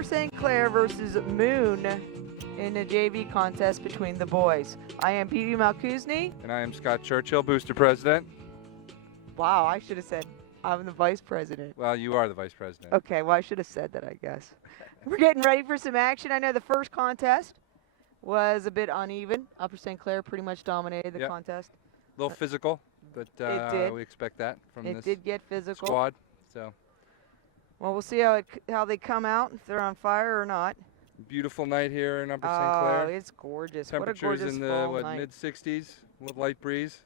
Upper St. Clair versus Moon in the JV contest between the boys. I am P.D. Malkuzny. And I am Scott Churchill, booster president. Wow, I should have said I'm the vice president. Well, you are the vice president. Okay, well, I should have said that, I guess. We're getting ready for some action. I know the first contest was a bit uneven. Upper St. Clair pretty much dominated the contest. A little physical, but it did. we expect that from It this did get physical. squad. So, well, we'll see how they come out, if they're on fire or not. beautiful night here in Upper St. Clair. Oh, it's gorgeous. Temperatures what a gorgeous in the fall night. mid-60s, a little light breeze.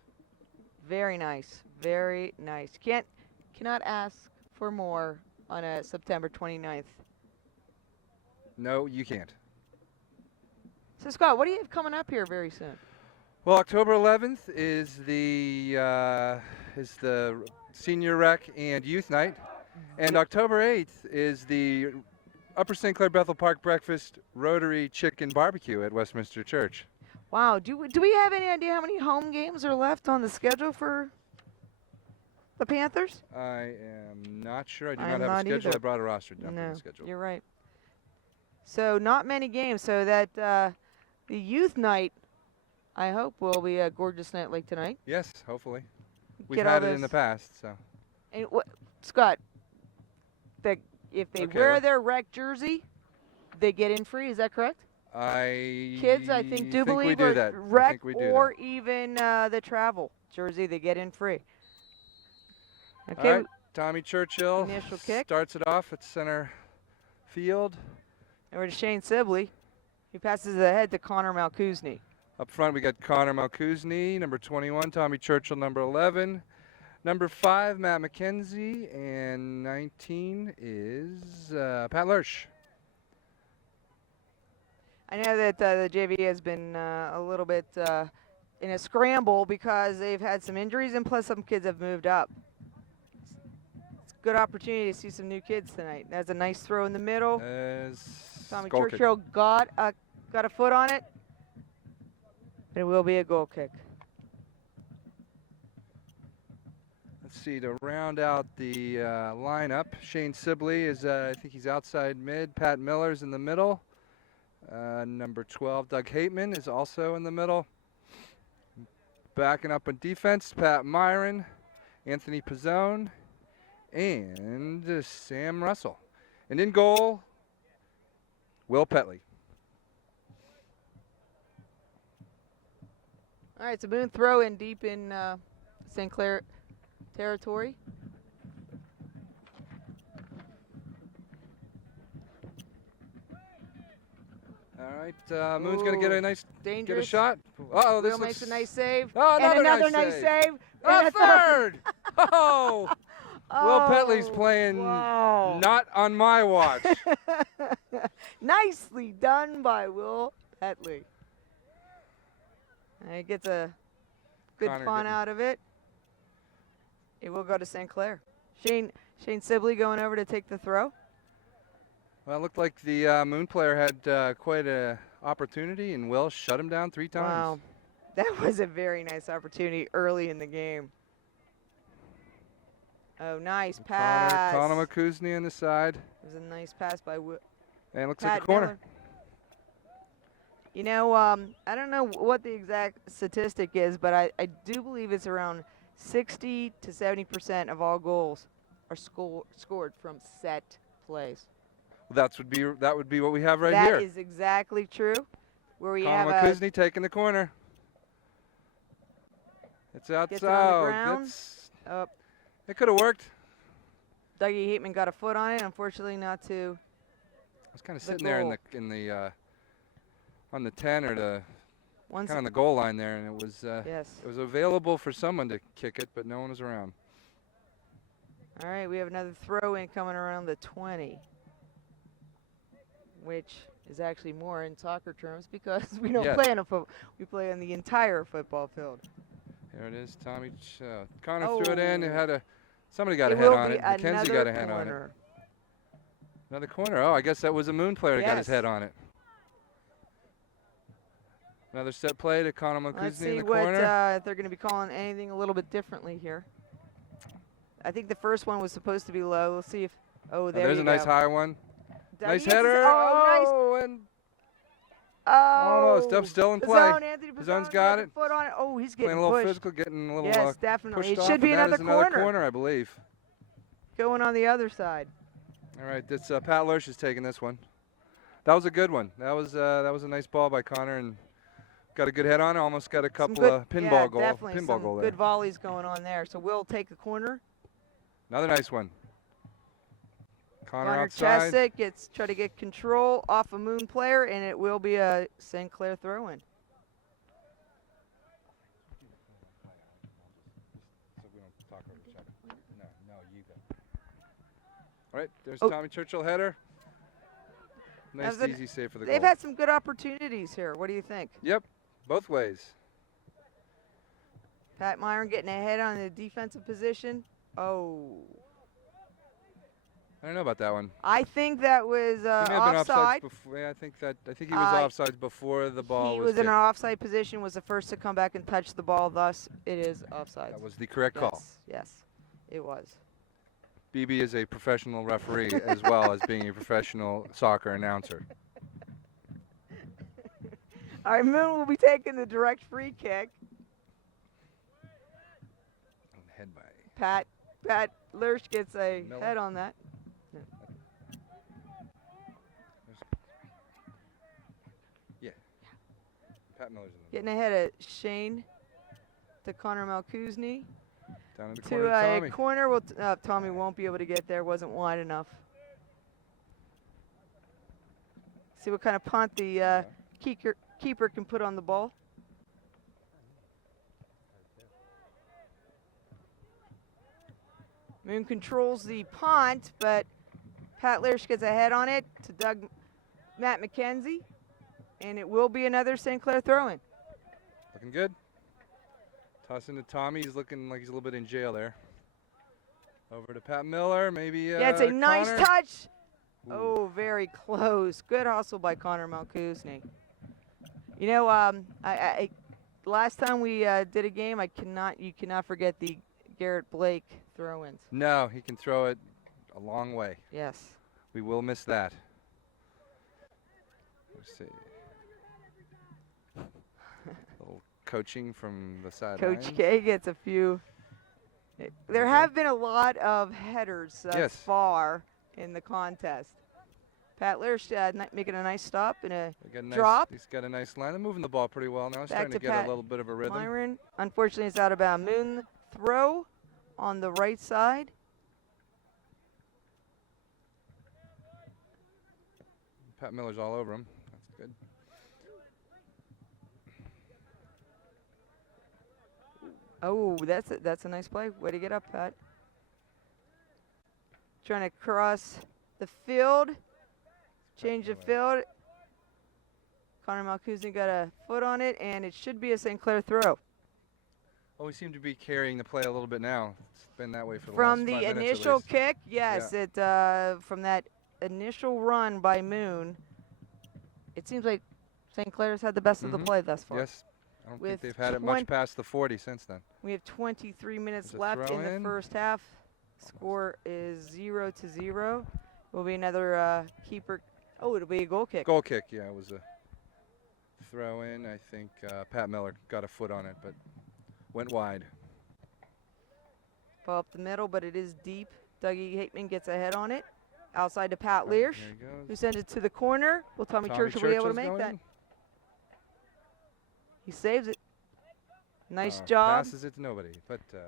Very nice. Very nice. Cannot ask for more on a September 29th. No, you can't. So, Scott, what do you have coming up here very soon? Well, October 11th is the senior rec and youth night, and October 8th is the Upper St. Clair Bethel Park Breakfast Rotary Chicken Barbecue at Westminster Church. Wow. Do we have any idea how many home games are left on the schedule for the Panthers? I am not sure. I do I'm not have a not schedule. either. I brought a roster down for No, the schedule. you're right. So not many games. So that the youth night, I hope, will be a gorgeous night like tonight. Yes, hopefully. We've Get all had it in those- the past, so. And Scott, if they Okay, wear well- their rec jersey, they get in free. Is that correct? Kids, I think, do believe we do or that. I rec think we do or that. even the travel jersey, they get in free. All Okay. right, Tommy Churchill Initial kick. starts it off at center field. Over to Shane Sibley. He passes it ahead to Connor Malkuzny. Up front, we got Connor Malkuzny, number 21, Tommy Churchill, number 11. Number 5, Matt McKenzie, and 19 is Pat Lurch. I know that the JV has been a little bit in a scramble because they've had some injuries and plus some kids have moved up. It's a good opportunity to see some new kids tonight. That's a nice throw in the middle. Tommy Goal kick. Churchill got a foot on it. But it will be a goal kick. Let's see, to round out the lineup, Shane Sibley is, I think he's outside mid. Pat Miller's in the middle. Number 12, Doug Hateman is also in the middle. Backing up on defense, Pat Myron, Anthony Pizzone, and Sam Russell. And in goal, Will Petley. All right, so Boone throw in deep in St. Clair territory. All right, Moon's going to get a nice dangerous shot. Uh-oh, this Will looks... makes a nice save. Oh, and another nice nice save. A and third! Oh! Will Petley's Oh, playing wow. not on my watch. Nicely done by Will Petley. He gets a good Connor fun getting- out of it. It will go to St. Clair. Shane Sibley going over to take the throw. Well, it looked like the Moon player had quite a opportunity, and Will shut him down 3 times. Wow. That was a very nice opportunity early in the game. Oh, nice pass. Connor Malkuzny on the side. It was a nice pass by Will. And it looks Pat like a corner. Miller. You know, I don't know what the exact statistic is, but I do believe it's around 60 to 70% of all goals are scored from set plays. That would be what we have right That here. is exactly true. Where we Connor have Malkuzny taking the corner. It's outside. Gets it on the ground. It could have worked. Dougie Hateman got a foot on it. Unfortunately, not to. I was kind of sitting there in the on the 10 or the Once kind of on the goal line there, and it was yes. it was available for someone to kick it, but no one was around. All right, we have another throw in coming around the 20, which is actually more in soccer terms because we don't play on a football. We play on the entire football field. There it is, Tommy. Connor threw it in. It had somebody got a It head will on be it. McKenzie got a head on it. corner. Another corner. Oh, I guess that was a Moon player that got his Yes. head on it. Another set play to Connor Let's Malkuzny see in the what corner. if they're going to be calling anything a little bit differently here. I think the first one was supposed to be low. We'll see if. Oh, there There's you a nice go. high one. Nice gets his- header. Oh, nice. And Oh. almost up, still in play. Pizzone, Anthony Pizzone's Pizzone got got it. the foot on it. Oh, he's getting playing a little pushed. physical, getting a little Yes, definitely. pushed It off. should be and that another is another corner. corner, I believe. Going on the other side. All right, this Pat Lurch is taking this one. That was a good one. That was a nice ball by Connor and got a good head on it. Almost got a couple of pinball goal. Definitely Pinball some goal there. good volleys going on there. So we'll take the corner. Another nice one. Connor Connor outside. Chesick try to get control off a Moon player, and it will be a St. Clair throw-in. All right, there's Oh. Tommy Churchill header. Nice, That was easy save for the They've goal. had some good opportunities here. What do you think? Yep, both ways. Pat Myron getting ahead on the defensive position. Oh, I don't know about that one. I think that was He may have been offside. offsides before. Yeah, I think he was offsides before the ball He was was in kicked. an offside position, was the first to come back and touch the ball. Thus, it is offside. That was the correct call. Yes, it was. BB is a professional referee as well as being a professional soccer announcer. All right, Moon will be taking the direct free kick. Head by Pat Lurch gets a Miller. head on that. Pat Miller's in the Getting ahead of Shane to Connor Malkuzny. down in the To corner. a Tommy. corner. Tommy won't be able to get there. Wasn't wide enough. See what kind of punt the keeper can put on the ball. Moon controls the punt, but Pat Lurch gets a head on it to Matt McKenzie. And it will be another St. Clair throw-in. Looking good. Toss into Tommy. He's looking like he's a little bit in jail there. Over to Pat Miller. Maybe. Yeah, it's a nice Connor. touch. Ooh. Oh, very close. Good hustle by Connor Malkuzny. You know, I last time we did a game, you cannot forget the Garrett Blake throw-ins. No, he can throw it a long way. Yes. We will miss that. Let's see. Little coaching from the sideline. Coach K gets a few. There have been a lot of headers thus Yes. far in the contest. Pat Lurch making a nice stop and a Nice, drop. He's got a nice line. They're moving the ball pretty well now. He's Back starting to to get Pat a little bit of a rhythm. Myron. Unfortunately, it's out of bounds. Moon throw on the right side. Pat Miller's all over him. That's good. Oh, that's a nice play. Way to get up, Pat. Trying to cross the field. Change the field. Connor Malkuzny got a foot on it, and it should be a St. Clair throw. Oh, we seem to be carrying the play a little bit now. It's been that way for the From last the 5 minutes at initial least. kick, yes, from that initial run by Moon, it seems like St. Clair's had the best of the play thus far. Yes. I don't With think they've had it much past the 40 since then. We have 23 minutes There's a left in the throw-in. first half. Score is 0-0. Will be another keeper. Oh, it'll be a goal kick. Goal kick, yeah, it was a throw in. I think Pat Miller got a foot on it, but went wide. Ball up the middle, but it is deep. Dougie Hateman gets a head on it. Outside to Pat There Lurch, he goes. who sends it to the corner. Will Tommy Churchill be able to Churchill's make going that? in. He saves it. Nice job. Passes it to nobody, but It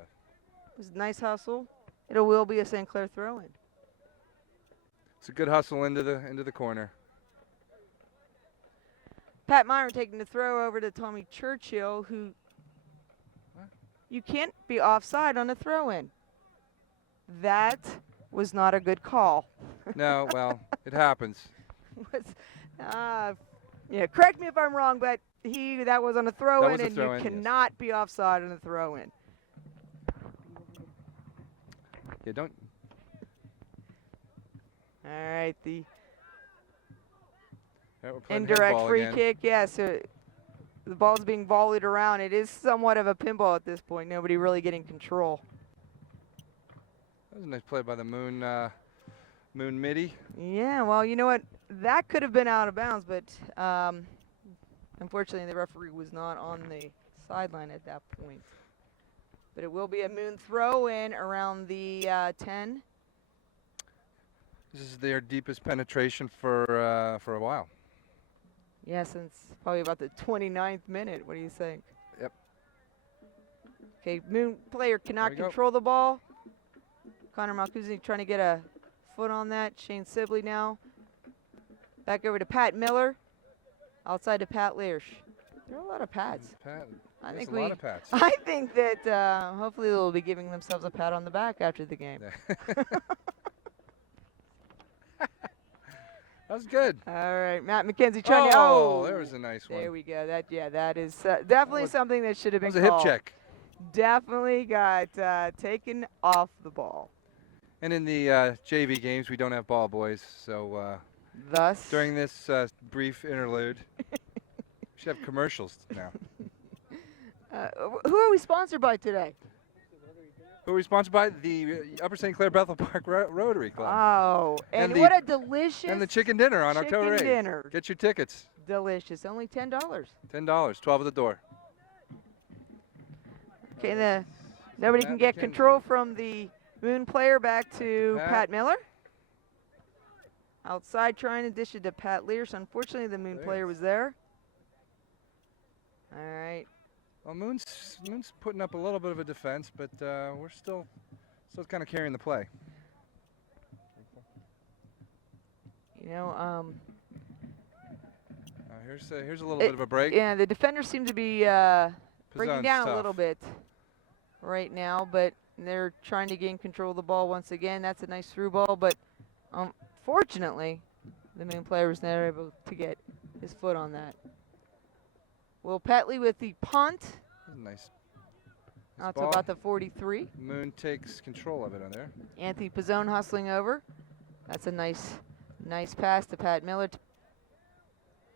was a nice hustle. It will be a St. Clair throw-in. it's a good hustle into the corner. Pat Myron taking the throw over to Tommy Churchill, who you can't be offside on a throw-in. That was not a good call. No, well, it happens. Yeah, correct me if I'm wrong, but that was on a throw-in, was a and throw-in, you yes. cannot be offside on a throw-in. Yeah, don't. All right, the Yeah, we're playing indirect handball free again. kick. Yeah, so the ball's being volleyed around. It is somewhat of a pinball at this point. Nobody really getting control. That was a nice play by the Moon Moon Midi. Yeah, well, you know what? That could have been out of bounds, but unfortunately the referee was not on the sideline at that point. But it will be a Moon throw in around the 10. This is their deepest penetration for a while. Yeah, since probably about the 29th minute. What do you think? Yep. Okay, Moon player cannot we go. control the ball. Connor Malkuzny trying to get a foot on that. Shane Sibley now. Back over to Pat Miller. Outside to Pat Learsh. There are a lot of Pats. Pat, I there's think a lot of Pats. I think that hopefully they'll be giving themselves a pat on the back after the game. That was good. All right, Matt McKenzie trying to. Oh, there was a nice one. There we go. That is definitely was- something that should have That been was a hip called. check. Definitely got taken off the ball. And in the JV games, we don't have ball boys, so Thus, during this brief interlude, we should have commercials now. who are we sponsored by today? Who are we sponsored by? The Upper St. Clair Bethel Park Rotary Club. Oh, and And what a delicious and the chicken dinner on October 8th. chicken dinner. Get your tickets. Delicious. Only $10. $10, 12 at the door. Okay, nobody Matt can get McKenzie. control from the Moon player back to Pat. Pat Miller. Outside trying to dish it to Pat Learsh. Unfortunately, the Moon player was there. All right. Well, Moon's putting up a little bit of a defense, but we're still kind of carrying the play. You know, Here's a little bit of a break. yeah, the defenders seem to be breaking Pizzone's down a tough. little bit right now, but they're trying to gain control of the ball once again. That's a nice through ball, but fortunately, the Moon player was never able to get his foot on that. Will Petley with the punt Nice. out to ball. about the 43. Moon takes control of it on there. Anthony Pizzone hustling over. That's a nice pass to Pat Miller.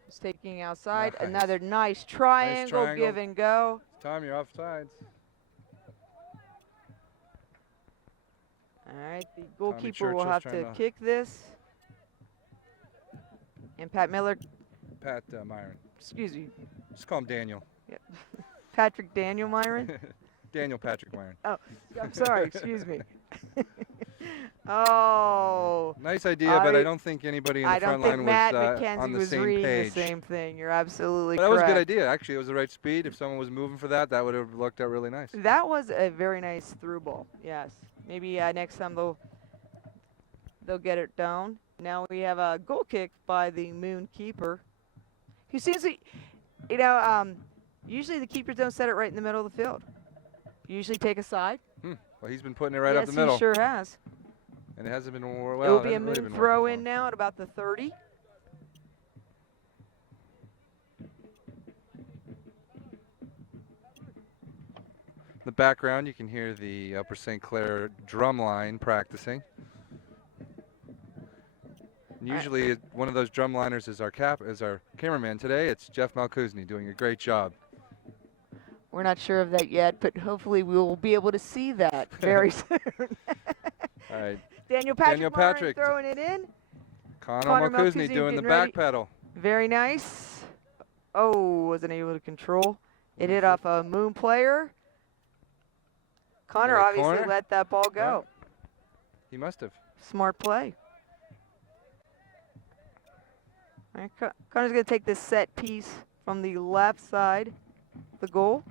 He's taking outside. Nice. Another nice triangle, triangle. give and go. Tom, you're off sides. All right, the goalkeeper Churchill's will have trying to to- kick this. And Pat Miller, Pat Myron. excuse me, Just call him Daniel. Patrick Daniel Myron. Daniel Patrick Myron. I'm sorry, excuse me. Oh, Nice idea, but I- I don't think anybody in the I don't front think line Matt was McKenzie on the was same reading page. the same thing. You're absolutely But that was correct. a good idea. Actually, it was the right speed. If someone was moving for that, that would have looked out really nice. That was a very nice through ball. Yes. Maybe next time they'll get it down. Now we have a goal kick by the Moon keeper, who seems to, usually the keepers don't set it right in the middle of the field. Usually take a side. Well, he's been putting it right yes, up the middle, he sure has. and it hasn't been well. it will it be a hasn't really Moon been throw working in now at about the 30. In the background, you can hear the Upper St. Clair drum line practicing. And usually, one of those drum liners is our cameraman. Today, it's Jeff Malkuzny doing a great job. We're not sure of that yet, but hopefully we will be able to see that very soon. All right, Daniel Patrick, Daniel Myron Patrick. throwing it in. Connor Connor Malkuzny Malkuzny doing the getting back ready. pedal. Very nice. Oh, wasn't able to control. It hit off a Moon player. Connor Yeah, obviously corner. let that ball go. He must have. Smart play. All right, Connor's going to take this set piece from the left side of the goal.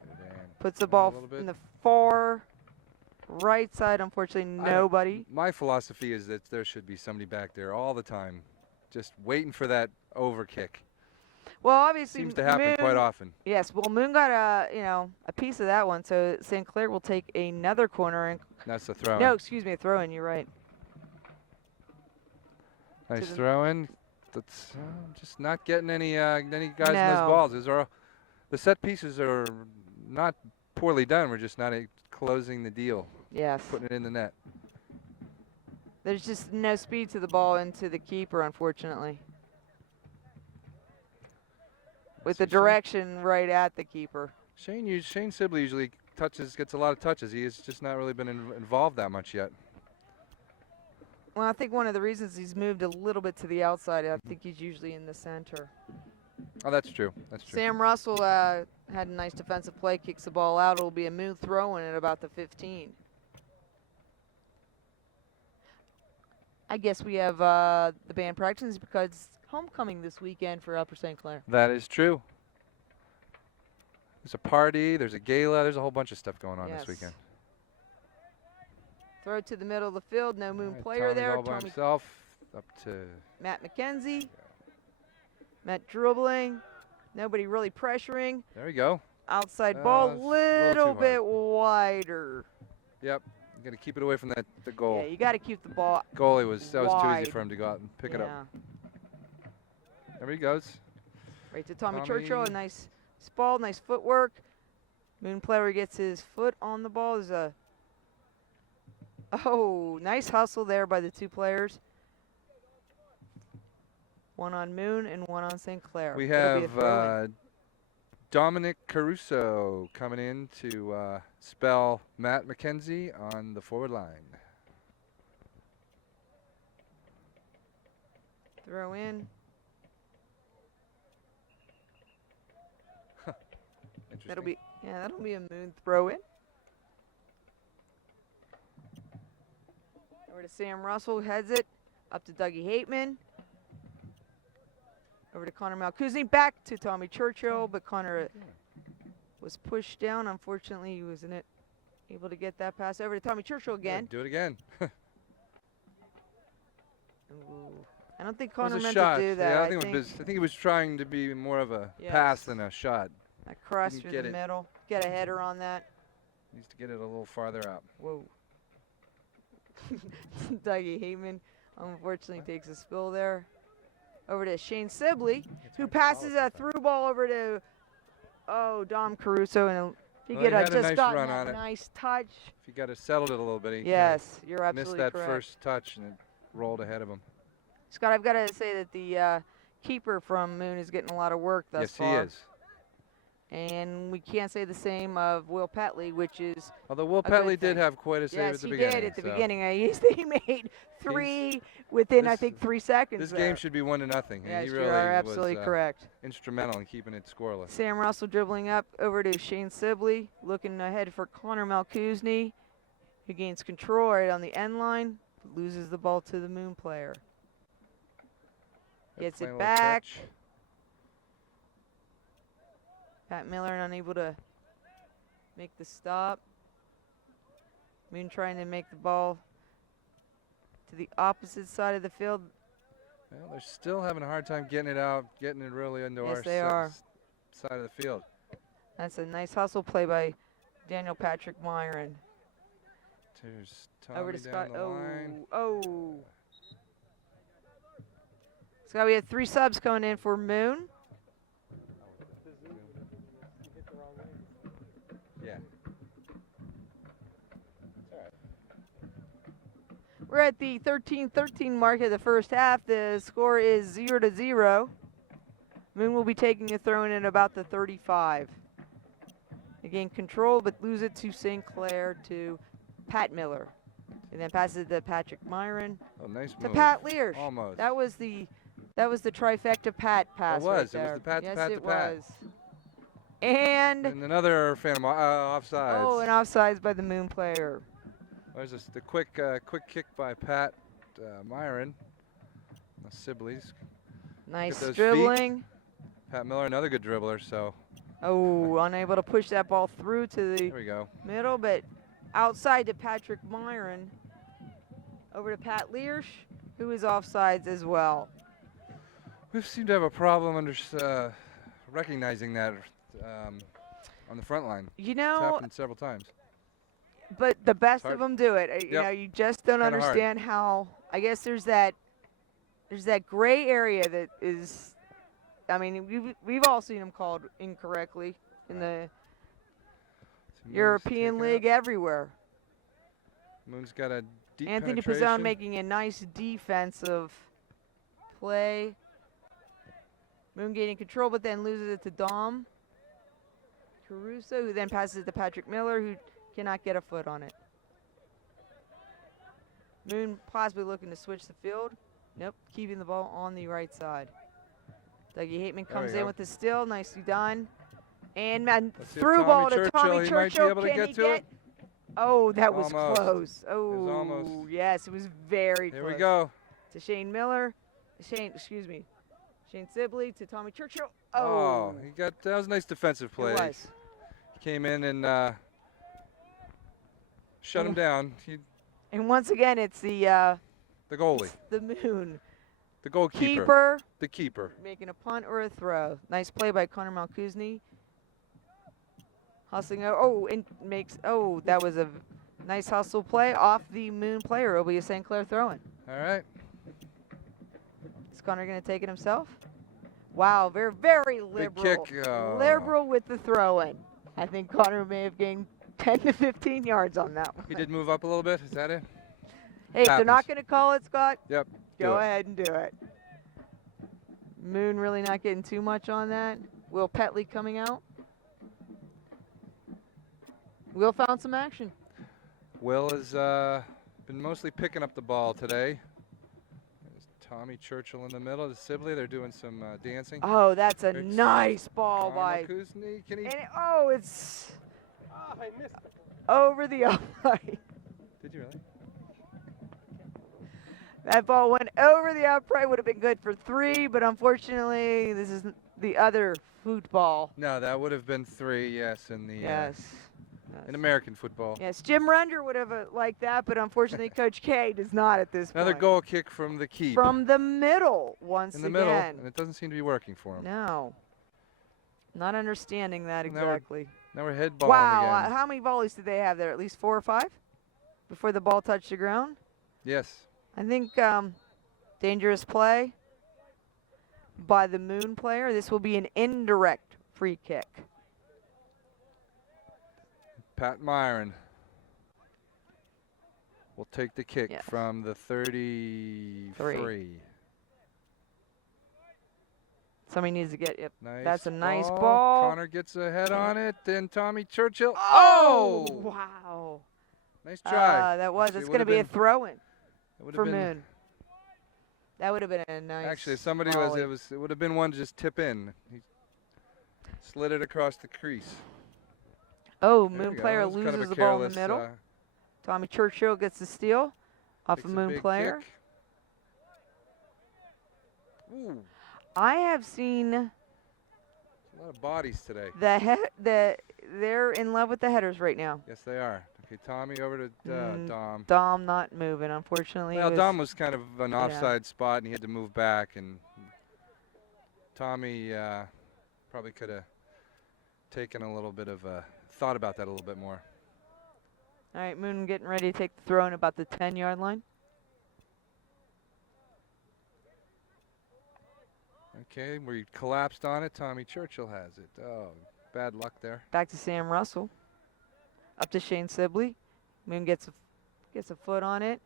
Get it in. Puts the a ball little bit. in the far right side. Unfortunately, I don't- nobody. My philosophy is that there should be somebody back there all the time, just waiting for that over kick. Well, obviously, Seems to happen Moon, quite often. Yes, well, Moon got a piece of that one, so St. Clair will take another corner. And That's the throw. no, excuse me, a throw in. You're right. Nice the- throw in. That's just not getting any guys in those No. balls. The set pieces are not poorly done. We're just not closing the deal, Yes. putting it in the net. There's just no speed to the ball into the keeper, unfortunately. With the So Shane- direction right at the keeper. Shane Sibley usually gets a lot of touches. He has just not really been involved that much yet. Well, I think one of the reasons he's moved a little bit to the outside, I think he's usually in the center. Oh, that's true. That's true. Sam Russell had a nice defensive play, kicks the ball out. It'll be a Moon throw-in at about the 15. I guess we have the band practicing because it's homecoming this weekend for Upper St. Clair. That is true. There's a party, there's a gala, there's a whole bunch of stuff going on Yes. this weekend. Throw it to the middle of the field. No Moon All right, player Tommy's there. all by Tommy, himself. Up to Matt McKenzie. Matt dribbling. Nobody really pressuring. there we go. Outside ball, it's a little little too bit wider. Yep. You got to keep it away from the goal. Yeah, you got to keep the ball. Goalie was too wide. easy for him to go out and pick it up. Yeah. There he goes. Right to Tommy Tommy. Churchill. A nice ball, nice footwork. Moon player gets his foot on the ball. There's a nice hustle there by the two players. One on Moon and one on St. Clair. We It'll be a have throw-in. Dominic Caruso coming in to spell Matt McKenzie on the forward line. Throw in. Interesting. That'll be a Moon throw in. Over to Sam Russell, heads it up to Dougie Hateman. Over to Connor Malkuzny, back to Tommy Churchill, but Connor was pushed down. Unfortunately, he wasn't able to get that pass. Over to Tommy Churchill again. Do it again. Ooh. I don't think It was Connor a meant shot. to do that. Yeah, I think he was trying to be more of a pass Yes. than a shot. That cross didn't through get the it. middle. Get a header on that. Needs to get it a little farther out. Whoa. Dougie Heyman unfortunately takes a spill there. Over to Shane Sibley, who passes a through ball over to Dom Caruso, and he Well, he had a just nice got run that on it. nice touch. If you got to settle it a little bit, he Yes, you're missed absolutely that correct. first touch and it rolled ahead of him. Scott, I've got to say that the keeper from Moon is getting a lot of work thus Yes, far. he is. And we can't say the same of Will Petley, which is Although Will a good Petley did thing. have quite a save yes, at the he beginning. did at the so beginning. He made three within, I this- think, 3 seconds. This there. game should be 1-0. and Yes, he you really are absolutely was correct. instrumental in keeping it scoreless. Sam Russell dribbling up over to Shane Sibley, looking ahead for Connor Malkuzny, who gains control right on the end line, loses the ball to the Moon player. They're Gets playing it a little back. catch. Pat Miller unable to make the stop. Moon trying to make the ball to the opposite side of the field. Well, they're still having a hard time getting it out, getting it really into Yes, our they are. side of the field. That's a nice hustle play by Daniel Patrick Myron. There's Over Tommy to down Scott. the line. Scott, we have 3 subs coming in for Moon. Yeah. We're at the 13-13 mark of the first half. The score is 0-0. Moon will be taking a throw in at about the 35. They gain control, but lose it to St. Clair to Pat Miller. And then passes it to Patrick Myron Oh, nice to move. Pat Learsh. Almost. That was the trifecta Pat pass. was. Right It was there. the Pat to yes, Pat to it Pat. was. And And another phantom offsides. an offsides by the Moon player. There's the quick kick by Pat Myron. The Sibleys. Nice those feet. dribbling. Pat Miller, another good dribbler. So Unable to push that ball through to the there we go. middle, but outside to Patrick Myron. Over to Pat Learsh, who is offsides as well. We seem to have a problem recognizing that on the front line. You It's know, happened several times. but the best hard. of them do it. You Yep. know, you just don't Kinda hard. understand how. I guess there's that gray area that is. I mean, we've all seen them called incorrectly in the Moon's European taken League up. everywhere. Moon's got a deep Anthony penetration. Pizzone making a nice defensive play. Moon gaining control, but then loses it to Dom Caruso, who then passes it to Patrick Miller, who cannot get a foot on it. Moon possibly looking to switch the field. Nope, keeping the ball on the right side. Dougie Hateman There we comes in go. with the steal. Nicely done. And man, Let's see if through ball Tommy to Tommy Churchill, he might be Churchill. able to Can get he to get? it. Oh, that was Almost. close. Oh, was almost. yes, it was very Here close. we go. To Shane Miller. Shane Sibley to Tommy Churchill. Oh, he got that was a nice defensive play. It was. He came in and shut him down. And once again, it's the goalie, the Moon the goalkeeper, keeper the keeper. making a punt or a throw. Nice play by Connor Malkuzny. Hustling over. Oh, and makes. Oh, that was a nice hustle play off the Moon player. It'll be a St. Clair throw-in. All right. Is Connor going to take it himself? Wow, very liberal. Big kick. Oh. Liberal with the throw-in. I think Connor may have gained 10 to 15 yards on that one. He did move up a little bit. Is that it? Hey, if they're not Happens. going to call it, Scott, Yep. go do it. ahead and do it. Moon really not getting too much on that. Will Petley coming out. Will found some action. Will has been mostly picking up the ball today. There's Tommy Churchill in the middle. The Sibley, they're doing some dancing. Oh, that's a It's nice ball Connor by. Malkuzny, can he? And oh, it's I missed it. over the upright. Did you really? That ball went over the upright. Would have been good for 3, but unfortunately, this is the other football. No, that would have been 3. Yes, in the Yes. in American football. Yes, Jim Render would have liked that, but unfortunately, Coach K does not at this Another point. goal kick from the keep. From the middle, once in the again. middle, and it doesn't seem to be working for him. No. Not understanding that Now we're exactly. Now we're head balling Wow, again. how many volleys did they have there? At least 4 or 5 before the ball touched the ground? Yes. I think dangerous play by the Moon player. This will be an indirect free kick. Pat Myron will take the kick Yes. from the 33. Somebody needs to get it. Nice That's a nice ball. Connor gets a head on it. Then Tommy Churchill. Oh! Oh! Wow. Nice try. That was. Actually, It's it going to would've be a been- throw-in it would've for been- Moon. That would have been a nice. Actually, somebody volley. it would have been one to just tip in. He slid it across the crease. Oh, There we Moon go. player That was kind of loses a the ball in the careless, middle. Tommy Churchill gets the steal off takes a a Moon big player. kick. Ooh, I have seen a lot of bodies today. they're in love with the headers right now. Yes, they are. Okay, Tommy over to Dom. Dom not moving, unfortunately. Well, was- Dom was kind of an Yeah. offside spot, and he had to move back. And Tommy probably could have taken a little bit of thought about that a little bit more. All right, Moon getting ready to take the throw in about the 10-yard line. Okay, we collapsed on it. Tommy Churchill has it. Oh, bad luck there. Back to Sam Russell. Up to Shane Sibley. Moon gets a foot on it.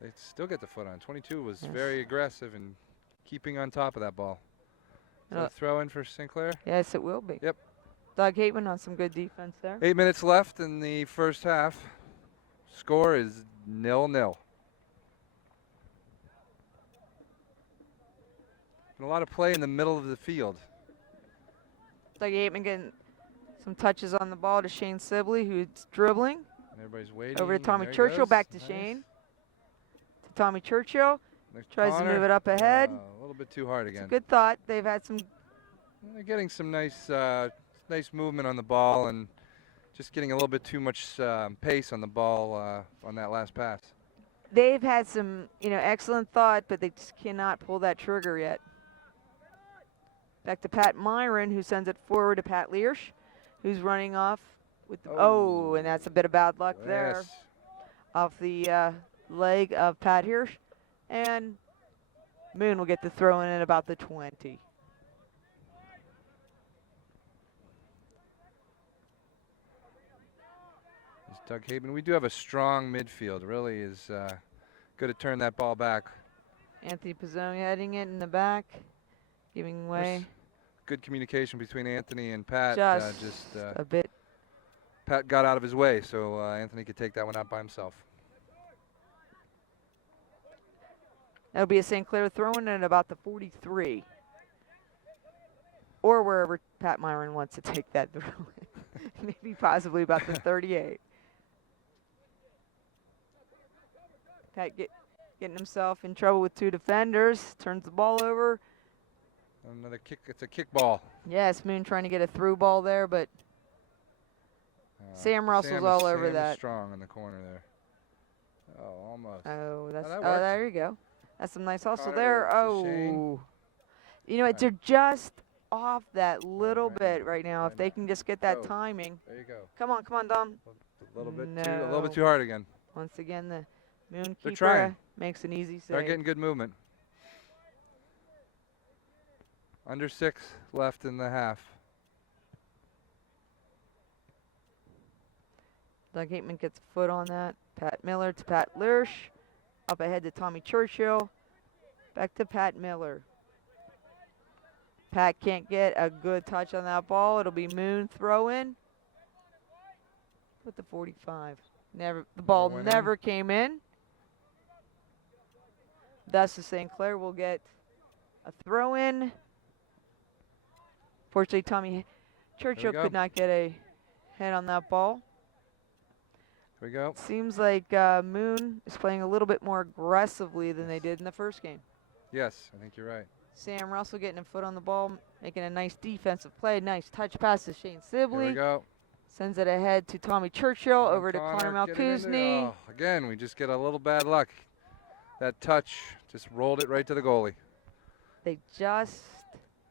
They still get the foot on. 22 was Yes. very aggressive and keeping on top of that ball. Is that Uh, a throw in for Sinclair? Yes, it will be. Yep. Doug Hateman on some good defense there. 8 minutes left in the first half. Score is 0-0. And a lot of play in the middle of the field. Doug Hateman getting some touches on the ball to Shane Sibley, who's dribbling. And everybody's waiting. Over to and Tommy there he Churchill, goes. back to Nice. Shane. To Tommy Churchill. There's Tries to Connor. move it up ahead. A little bit too hard It's a again. good thought. They've had some. They're getting some nice movement on the ball and just getting a little bit too much pace on the ball on that last pass. They've had some, excellent thought, but they just cannot pull that trigger yet. Back to Pat Myron, who sends it forward to Pat Learsh, who's running off with. And that's a bit of bad luck there. Yes. Off the leg of Pat Hirsch, and Moon will get the throw in at about the 20. It's Doug Haben. We do have a strong midfield. Really is good to turn that ball back. Anthony Pizzoni heading it in the back, giving way There's good communication between Anthony and Pat. just a bit. Pat got out of his way, so Anthony could take that one out by himself. That'll be a St. Clair throwing at about the 43. Or wherever Pat Myron wants to take that throw. Maybe possibly about the 38. Pat getting himself in trouble with 2 defenders. Turns the ball over. Another kick. It's a kick ball. Yes, Moon trying to get a through ball there, but Sam Russell's all over Sam is that. strong in the corner there. Oh, almost. Oh, that's that oh, worked. there you go. That's some nice hustle Connor there. to Shane. Oh, you know what? Right. They're just off that little right bit now, right now. right If they now. can just get that Go. timing. There you go. Come on, Dom. A little bit No. too hard again. Once again, the Moon They're keeper trying. makes an easy They're save. getting good movement. Under 6 left in the half. Doug Hateman gets a foot on that. Pat Miller to Pat Lirsch. Up ahead to Tommy Churchill. Back to Pat Miller. Pat can't get a good touch on that ball. It'll be Moon throw in. With the 45. The ball went in. never came in. Thus, the St. Clair will get a throw in. Fortunately, Tommy Churchill go. could not get a head on that ball. Here we go. Seems like Moon is playing a little bit more aggressively than they did in the first game. Yes, I think you're right. Sam Russell getting a foot on the ball, making a nice defensive play. Nice touch pass to Shane Sibley. Here we go. Sends it ahead to Tommy Churchill, Come on, over to Connor get it in there. Malkuzny. Oh, again, we just get a little bad luck. That touch just rolled it right to the goalie.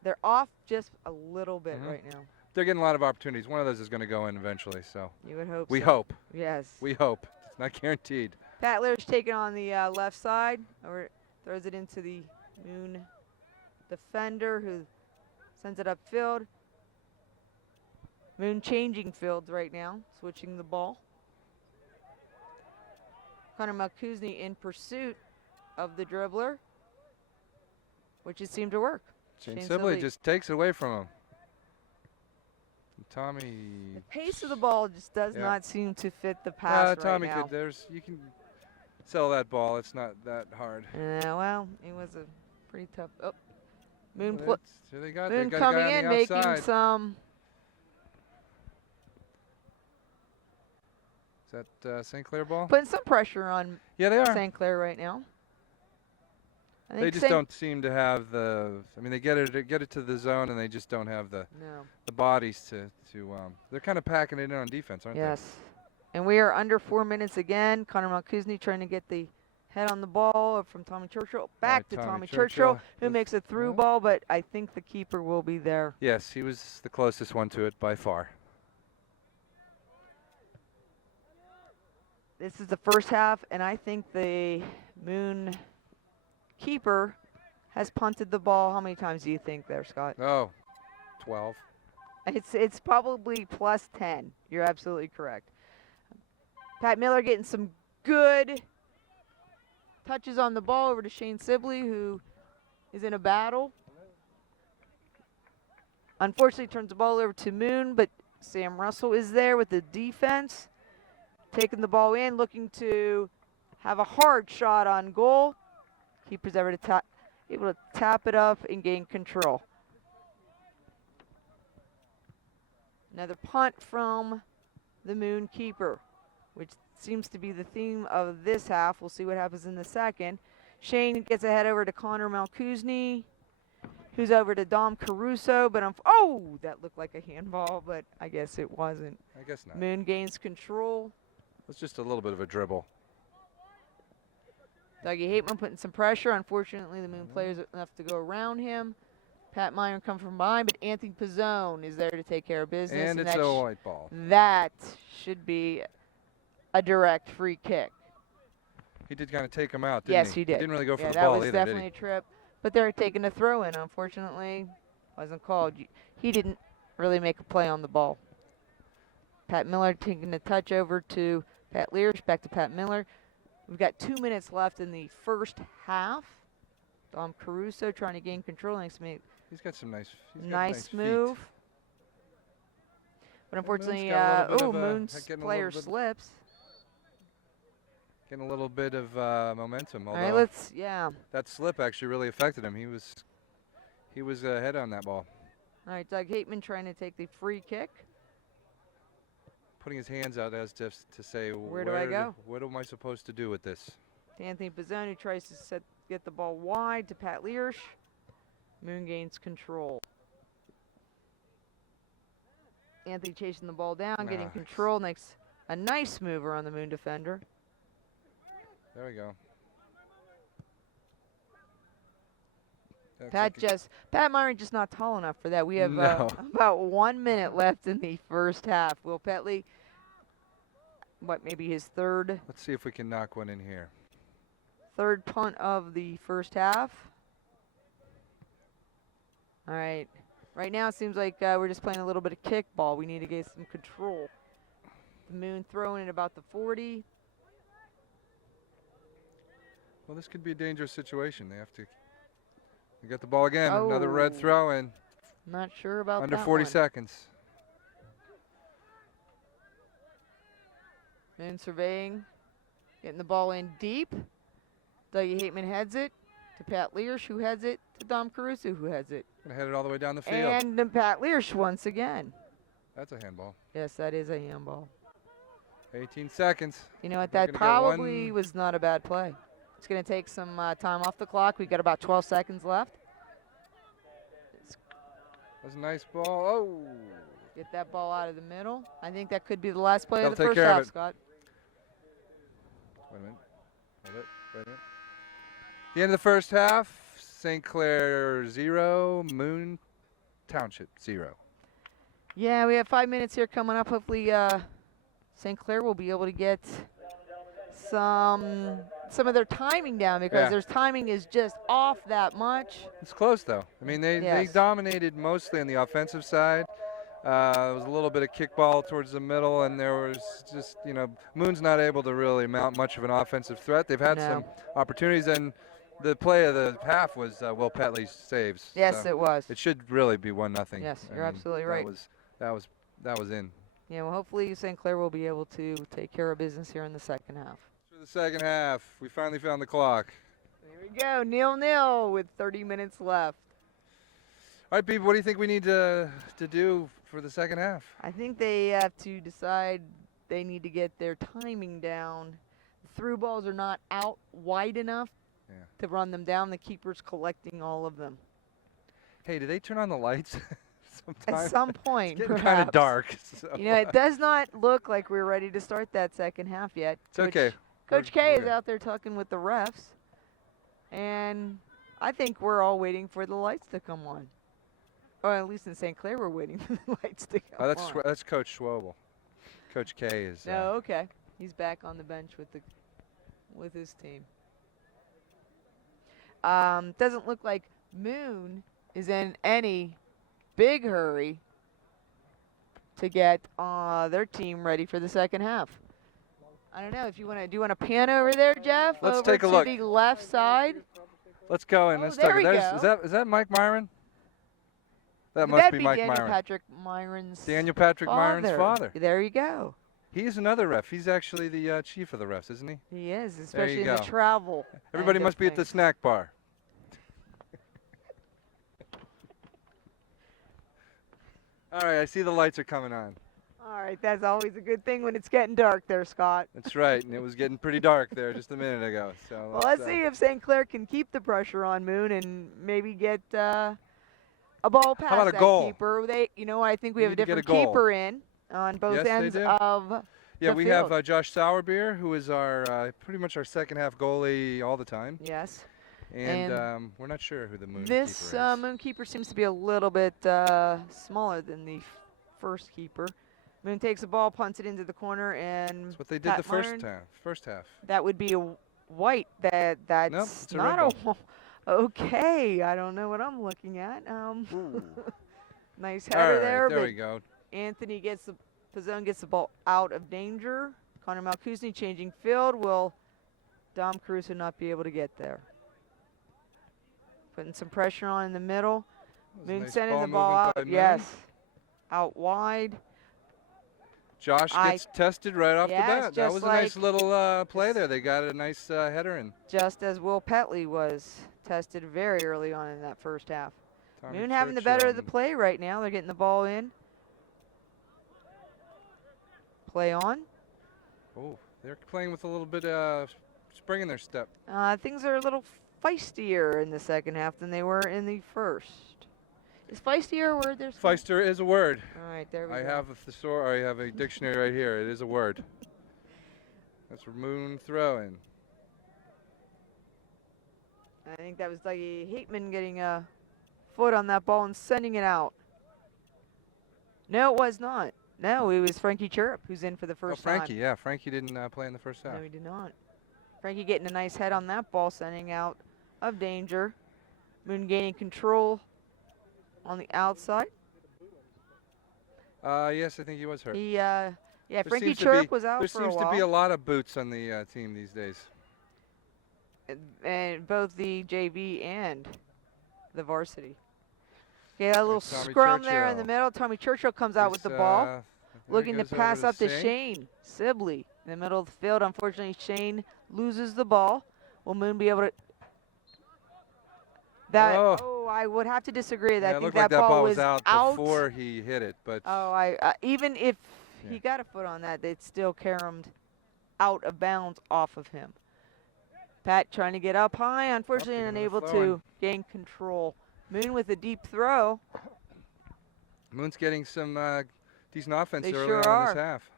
They're off just a little bit right now. They're getting a lot of opportunities. One of those is going to go in eventually, so You would hope we so. hope. Yes. We hope. It's not guaranteed. Pat Lirsch taking on the left side, or throws it into the Moon defender who sends it upfield. Moon changing fields right now, switching the ball. Connor Malkuzny in pursuit of the dribbler, which it seemed to work. Shane Sibley just takes it away from him. Tommy. The pace of the ball just does Yeah. not seem to fit the pass right Tommy now. could. You can sell that ball. It's not that hard. Well, it was a pretty tough. Oh, Moon, So they got Moon a guy coming on in, the making outside. some. Is that St. Clair ball? Putting some pressure on Yeah, they are. St. Clair right now. I They think just St. don't seem to have the. I mean, they get it to the zone, and they just don't have the bodies to. They're kind of packing it in on defense, aren't Yes. And we are under 4 minutes again. Connor Malkuzny trying to get the head on the ball from Tommy Churchill. Back Right, to Tommy Tommy Churchill, who Does- makes a through yeah. ball, but I think the keeper will be there. they? Yes, he was the closest one to it by far. This is the first half, and I think the Moon keeper has punted the ball. How many times do you think there, Scott? Oh, 12. It's probably plus 10. You're absolutely correct. Pat Miller getting some good touches on the ball over to Shane Sibley, who is in a battle. Unfortunately, turns the ball over to Moon, but Sam Russell is there with the defense. Taking the ball in, looking to have a hard shot on goal. Keeper's able to tap it up and gain control. Another punt from the Moon keeper, which seems to be the theme of this half. We'll see what happens in the second. Shane gets a head over to Connor Malkuzny, who's over to Dom Caruso, but oh, that looked like a handball, but I guess it wasn't. I guess not. Moon gains control. It's just a little bit of a dribble. Dougie Hateman putting some pressure. Unfortunately, the Moon players enough to go around him. Pat Meyer come from behind, but Anthony Pizzone is there to take care of business. And it's a white ball. That should be a direct free kick. He did kind of take him out, didn't Yes, he? he did. He didn't really go for Yeah, the that ball was either, definitely did a trip. But they're taking a throw in. Unfortunately, wasn't called. He didn't really make a play on the ball. Pat Miller taking the touch over to Pat Lirsch, back to Pat Miller. We've got 2 minutes left in the first half. Dom Caruso trying to gain control. He's got some nice. Nice feet. move. But And Moon's unfortunately, got a little bit of a- Moon's getting a player little bit- slips. Getting a little bit of momentum, All right, although let's, yeah. that slip actually really affected him. He was ahead on that ball. All right, Doug Hateman trying to take the free kick. Putting his hands out as to say, Where do I go? What am I supposed to do with this? Anthony Pizzone, who tries to get the ball wide to Pat Learsh. Moon gains control. Anthony chasing the ball down, getting Nice. control. Makes a nice mover on the Moon defender. There we go. Pat Myron just not tall enough for that. We have No. about 1 minute left in the first half. Will Petley, maybe his third Let's see if we can knock one in here. punt of the first half. All right. Right now it seems like we're just playing a little bit of kickball. We need to get some control. The Moon throwing at about the 40. Well, this could be a dangerous situation. They have to get the ball again. Another red Oh. throw and Not sure about under that 40 one. seconds. Moon surveying, getting the ball in deep. Dougie Hateman heads it to Pat Learsh, who heads it to Dom Caruso, who heads it. Gonna head it all the way down the field. And then Pat Learsh once again. That's a handball. Yes, that is a handball. 18 seconds. You know what? We're That gonna get probably one- was not a bad play. It's going to take some time off the clock. We've got about 12 seconds left. That's a nice ball. Oh. Get that ball out of the middle. I think that could be the last play They'll of the take first care of half, it. Scott. Wait a minute. Wait a minute. The end of the first half, St. Clair 0, Moon Township 0. Yeah, we have 5 minutes here coming up. Hopefully St. Clair will be able to get some of their timing down because Yeah. their timing is just off that much. It's close, though. I mean, they Yes. dominated mostly on the offensive side. There was a little bit of kickball towards the middle, and there was just, Moon's not able to really mount much of an offensive threat. They've had No. some opportunities, and the play of the half was Will Petley's saves. Yes, so it was. it should really be 1-0. Yes, you're absolutely right. That was in. Yeah, well, hopefully St. Clair will be able to take care of business here in the second half. For the second half, we finally found the clock. Here we go, 0-0 with 30 minutes left. All right, people, what do you think we need to do for the second half? I think they have to decide they need to get their timing down. The through balls are not out wide enough to run them down. The keeper's collecting all of them. Hey, did they turn on the lights? At some point, It's getting kind perhaps. of dark. So. You know, it does not look like we're ready to start that second half yet. It's okay. Coach We're K is good. out there talking with the refs, and I think we're all waiting for the lights to come on. Or at least in St. Clair, we're waiting for the lights to come Oh, on. that's Coach Schwobel. Coach K is. No, okay. He's back on the bench with his team. Doesn't look like Moon is in any big hurry to get their team ready for the second half. I don't know if you want to. Do you want to pan over there, Jeff? Let's over take a to look. the left side. Let's go in. Oh, Let's there take we it. go. Is that Mike Myron? That Would must that be be Mike Daniel Myron. Patrick Myron's Daniel Patrick Myron's father. There you go. He's another ref. He's actually the chief of the refs, isn't he? He is, There especially you in the go. travel. Everybody end of must be at the things. snack bar. All right, I see the lights are coming on. All right, that's always a good thing when it's getting dark there, Scott. That's right, and it was getting pretty dark there just a minute ago. So Well, let's see if St. Clair can keep the pressure on Moon and maybe get a ball past about a that goal? keeper. I think we We have a need to get a different goal. keeper in on both Yes, they ends do. of Yeah, the we field. have Josh Sauerbeer, who is our pretty much our second half goalie all the time, Yes. and we're not sure who the Moon This keeper is. Moon keeper seems to be a little bit smaller than the first keeper. Moon takes the ball, punts it into the corner, and That's what they did Pat the first Myron, half. First half. that would be a white. That's Nope, it's a not red a. Okay, I don't know what I'm looking at. Nice All header right, there, there but we go. Anthony Pizzone gets the ball out of danger. Connor Malkusny changing field. Will Dom Caruso not be able to get there? Putting some pressure on in the middle. That was a Moon nice sending the movement ball by out. Moon. Yes. Out wide. Josh gets tested right off the Yeah, it's bat. That just was a nice like little play there. They got a nice header in. just as Will Petley was tested very early on in that first half. Tommy Moon having the better of the Churchill. play right now. They're getting the ball in. Play on. Oh, they're playing with a little bit spring in their step. Things are a little feistier in the second half than they were in the first. Is feistier a word there? Scott? Feister is a word. All right, there we I go. have a thesaurus. I have a dictionary right here. It is a word. That's Moon throwing. I think that was Dougie Hateman getting a foot on that ball and sending it out. No, it was not. No, it was Frankie Chirrup who's in for the first Frankie, time. yeah. Frankie didn't play in the first half. No, he did not. Frankie getting a nice head on that ball, sending out of danger. Moon gaining control on the outside. Yes, I think he was hurt. Yeah, There Frankie seems to Chirrup be- was out There for a seems while. to be a lot of boots on the team these days. And both the JV and the varsity. Okay, a little Tommy scrum there in the Churchill. middle. Tommy Churchill comes out with the ball, looking to pass up to Shane Sibley in the middle of the field. Unfortunately, Shane loses the ball. Will Moon be able to? I would have to disagree. Yeah, I it think looked that like that ball was was out before he hit it, but even if Yeah. he got a foot on that, they'd still caromed out of bounds off of him. Pat trying to get up high, unfortunately they're gonna unable throw to gain control. Moon with a deep throw. Moon's getting some decent offense They early sure on in are. this half.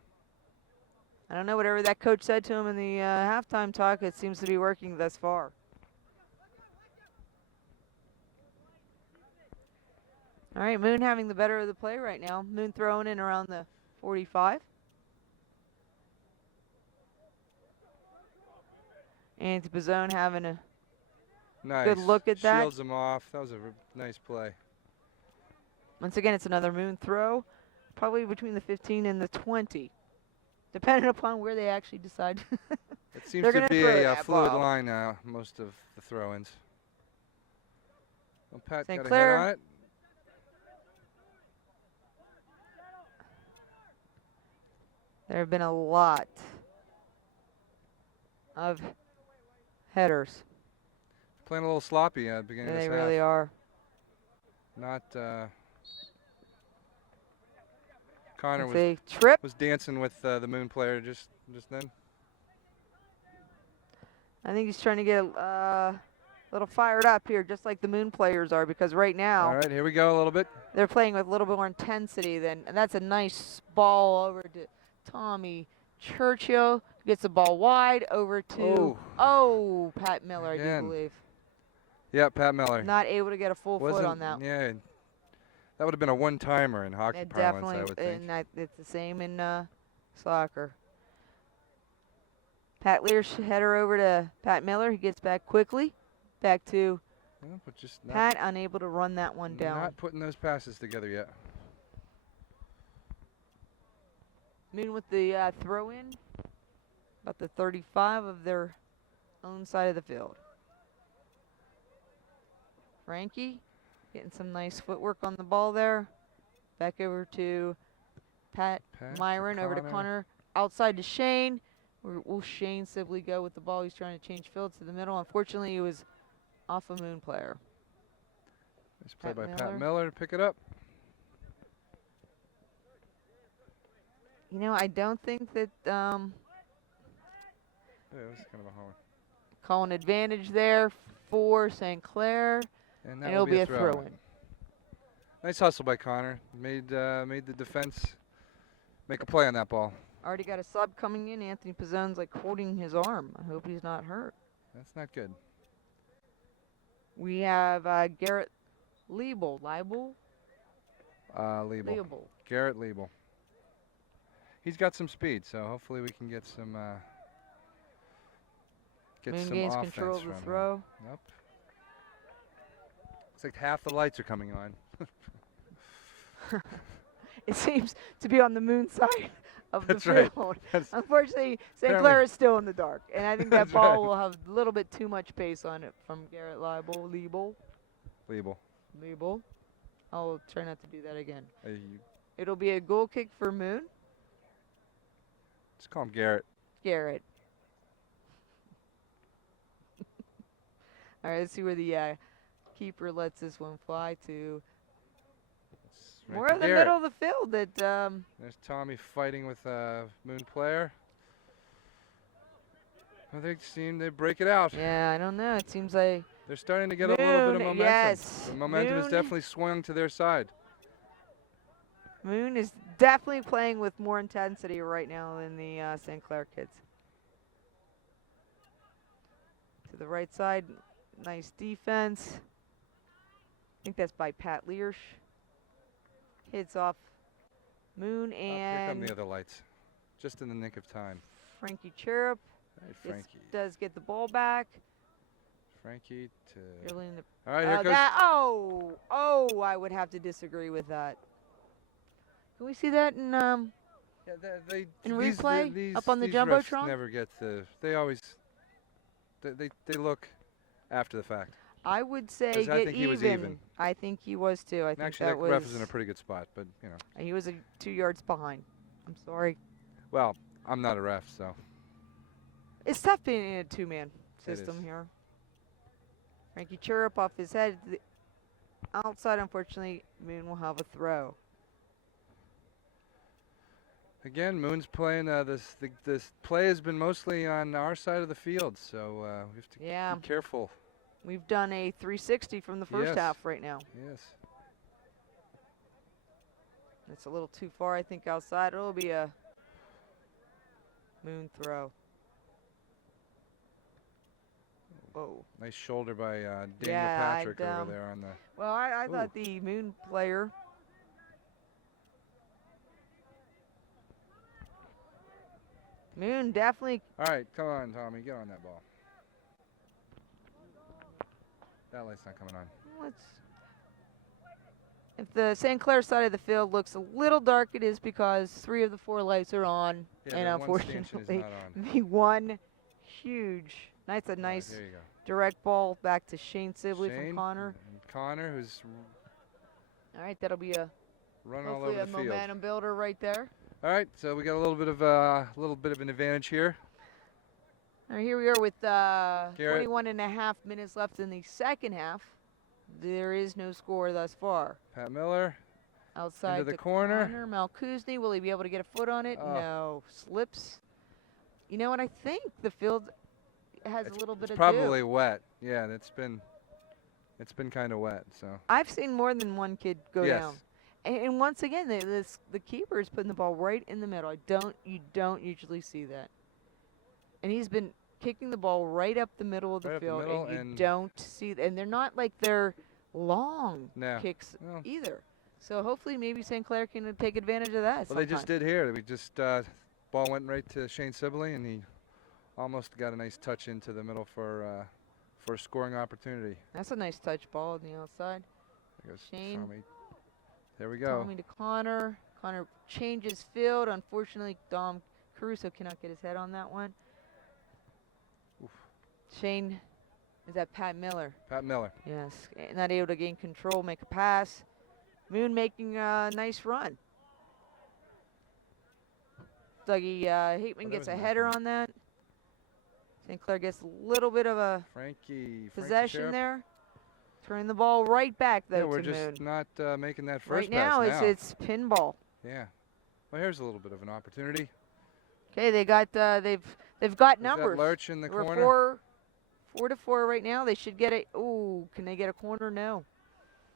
I don't know, whatever that coach said to him in the halftime talk, it seems to be working thus far. All right, Moon having the better of the play right now. Moon throwing in around the 45. Anthony Pizzone having a Nice. look at that. Shields him off. That was a nice play. Once again, it's another Moon throw, probably between the 15 and the 20, depending upon where they actually decide. It seems They're to gonna be throw a that fluid ball. line now, most of the throw-ins. Well, Pat St. got a Clair. hit on it. There have been a lot of headers. Playing a little sloppy at the beginning They of this really half. are. Not Connor It's was a trip. dancing with the Moon player just then. I think he's trying to get a little fired up here, just like the Moon players are, because right now All right, here we go a little bit. they're playing with a little bit more intensity than, and that's a Oh. nice ball over to Tommy Churchill. Gets the ball wide over to, Pat Miller, I do Again. believe. Yeah, Pat Miller. Not able to get a full foot Wasn't- on that. Yeah, that would have been a one-timer in hockey It parlance, definitely, I would think. and it's the same in soccer. Pat Lear's header over to Pat Miller. He gets back quickly. Back to Yeah, but just not, Pat, unable to run that one down. not putting those passes together yet. Moon with the throw in, about the 35 of their own side of the field. Frankie getting some nice footwork on the ball there. Back over to Pat Pat to Myron, over to Connor, outside to Shane. Where will Shane Sibley go with the ball? He's trying to change field to the middle. Unfortunately, he was off a Moon player. Nice play Pat by Miller. Pat Miller to pick it up. You know, I don't think that Yeah, it was kind of a homer. calling advantage there for St. Clair. And And it'll be a throw-in. throw-in. Nice hustle by Connor. Made the defense make a play on that ball. Already got a sub coming in. Anthony Pizzone's like holding his arm. I hope he's not hurt. That's not good. We have Garrett Liebel. Liebel? Liebel. Liebel. Garrett Liebel. He's got some speed, so hopefully we can get some Moon some gains offense control of from the him. throw. Nope. It's like half the lights are coming on. It seems to be on the Moon side of That's the right. field. That's Unfortunately, St. Apparently- Clair is still in the dark, and I think that That's ball right. will have a little bit too much pace on it from Garrett Liebel. Liebel. I'll try not to do that again. You It'll be a goal kick for Moon. Let's call him Garrett. Garrett. All right, let's see where the keeper lets this one fly to. It's right More to of the Garrett. middle of the field. That There's Tommy fighting with Moon player. I think they break it out. yeah, I don't know. It seems like They're starting to get a little bit of Moon, momentum. yes. The momentum is Moon. definitely swung to their side. Moon is definitely playing with more intensity right now than the St. Clair kids. To the right side, nice defense. I think that's by Pat Learsh. Hits off Moon Here come and the other lights. Just in the nick of time. Frankie Cherub. All right, This Frankie. does get the ball back. Frankie to. Early in the All right, here goes. oh, I would have to disagree with that. Can we see that in Yeah, they in these- replay these, up on the these refs Jumbotron? never get the. They always. They look after the fact. I would say 'Cause I get think he was even. even. I think he was too. I And think actually, that that was. ref is in a pretty good spot, but you know. He was 2 yards behind. I'm sorry. Well, I'm not a ref, so. It's tough being in a two-man It system is. here. Frankie Cherub off his head. The outside, unfortunately, Moon will have a throw. Again, Moon's playing. This play has been mostly on our side of the field, so we have to Yeah. be careful. We've done a 360 from the first Yes. half right now. Yes. It's a little too far, I think, outside. It'll be a Moon throw. Oh. Nice shoulder by Daniel Yeah, Patrick I'd, over there on the. Well, I Ooh. thought the Moon player. Moon definitely. All right, come on, Tommy, get on that ball. That light's not coming on. Let's. If the St. Clair side of the field looks a little dark, it is because 3 of the 4 lights are on, Yeah, and that one stanchion is unfortunately, not on. the one huge. That's a All right, nice there you go. direct ball back to Shane Sibley Shane from Connor. and Connor, who's All right, that'll be a running all hopefully over a the field. momentum builder right there. All right, so we got a little bit of an advantage here. All right, here we are with Garrett. 21 and a half minutes left in the second half. There is no score thus far. Pat Miller. Outside the to corner. Connor Malkuzny. Will he be able to get a foot on it? Oh. No. Slips. You know what? I think the field has a little bit It's of probably dew. wet. Yeah, it's been kind of wet. So I've seen more than one kid go yes, down. And once again, the keeper is putting the ball right in the middle. You don't usually see that. And he's been kicking the ball right up the middle of the Right up the field, middle, and you and- don't see. And they're not like they're long no. kicks Well, either. So hopefully, maybe St. Clair can take advantage of that. well, they just sometime. did here. We just ball went right to Shane Sibley, and he almost got a nice touch into the middle for a scoring opportunity. That's a nice touch ball on the outside. There goes Shane. Tommy. There we go. Tommy to Connor. Connor changes field. Unfortunately, Dom Caruso cannot get his head on that one. Oof. Shane, is that Pat Miller? Pat Miller. Yes, not able to gain control, make a pass. Moon making a nice run. Dougie Hateman that gets was a a nice header run. on that. St. Clair gets a little bit of a Frankie possession Cherub. there. Turning the ball right back though Yeah, we're to just Moon. not making that first Right pass now, now. it's pinball. Yeah. Well, here's a little bit of an opportunity. Okay, they got they've got There's numbers. that Lurch in the We're corner. 4-4 right now. They should get it. Ooh, can they get a corner? No.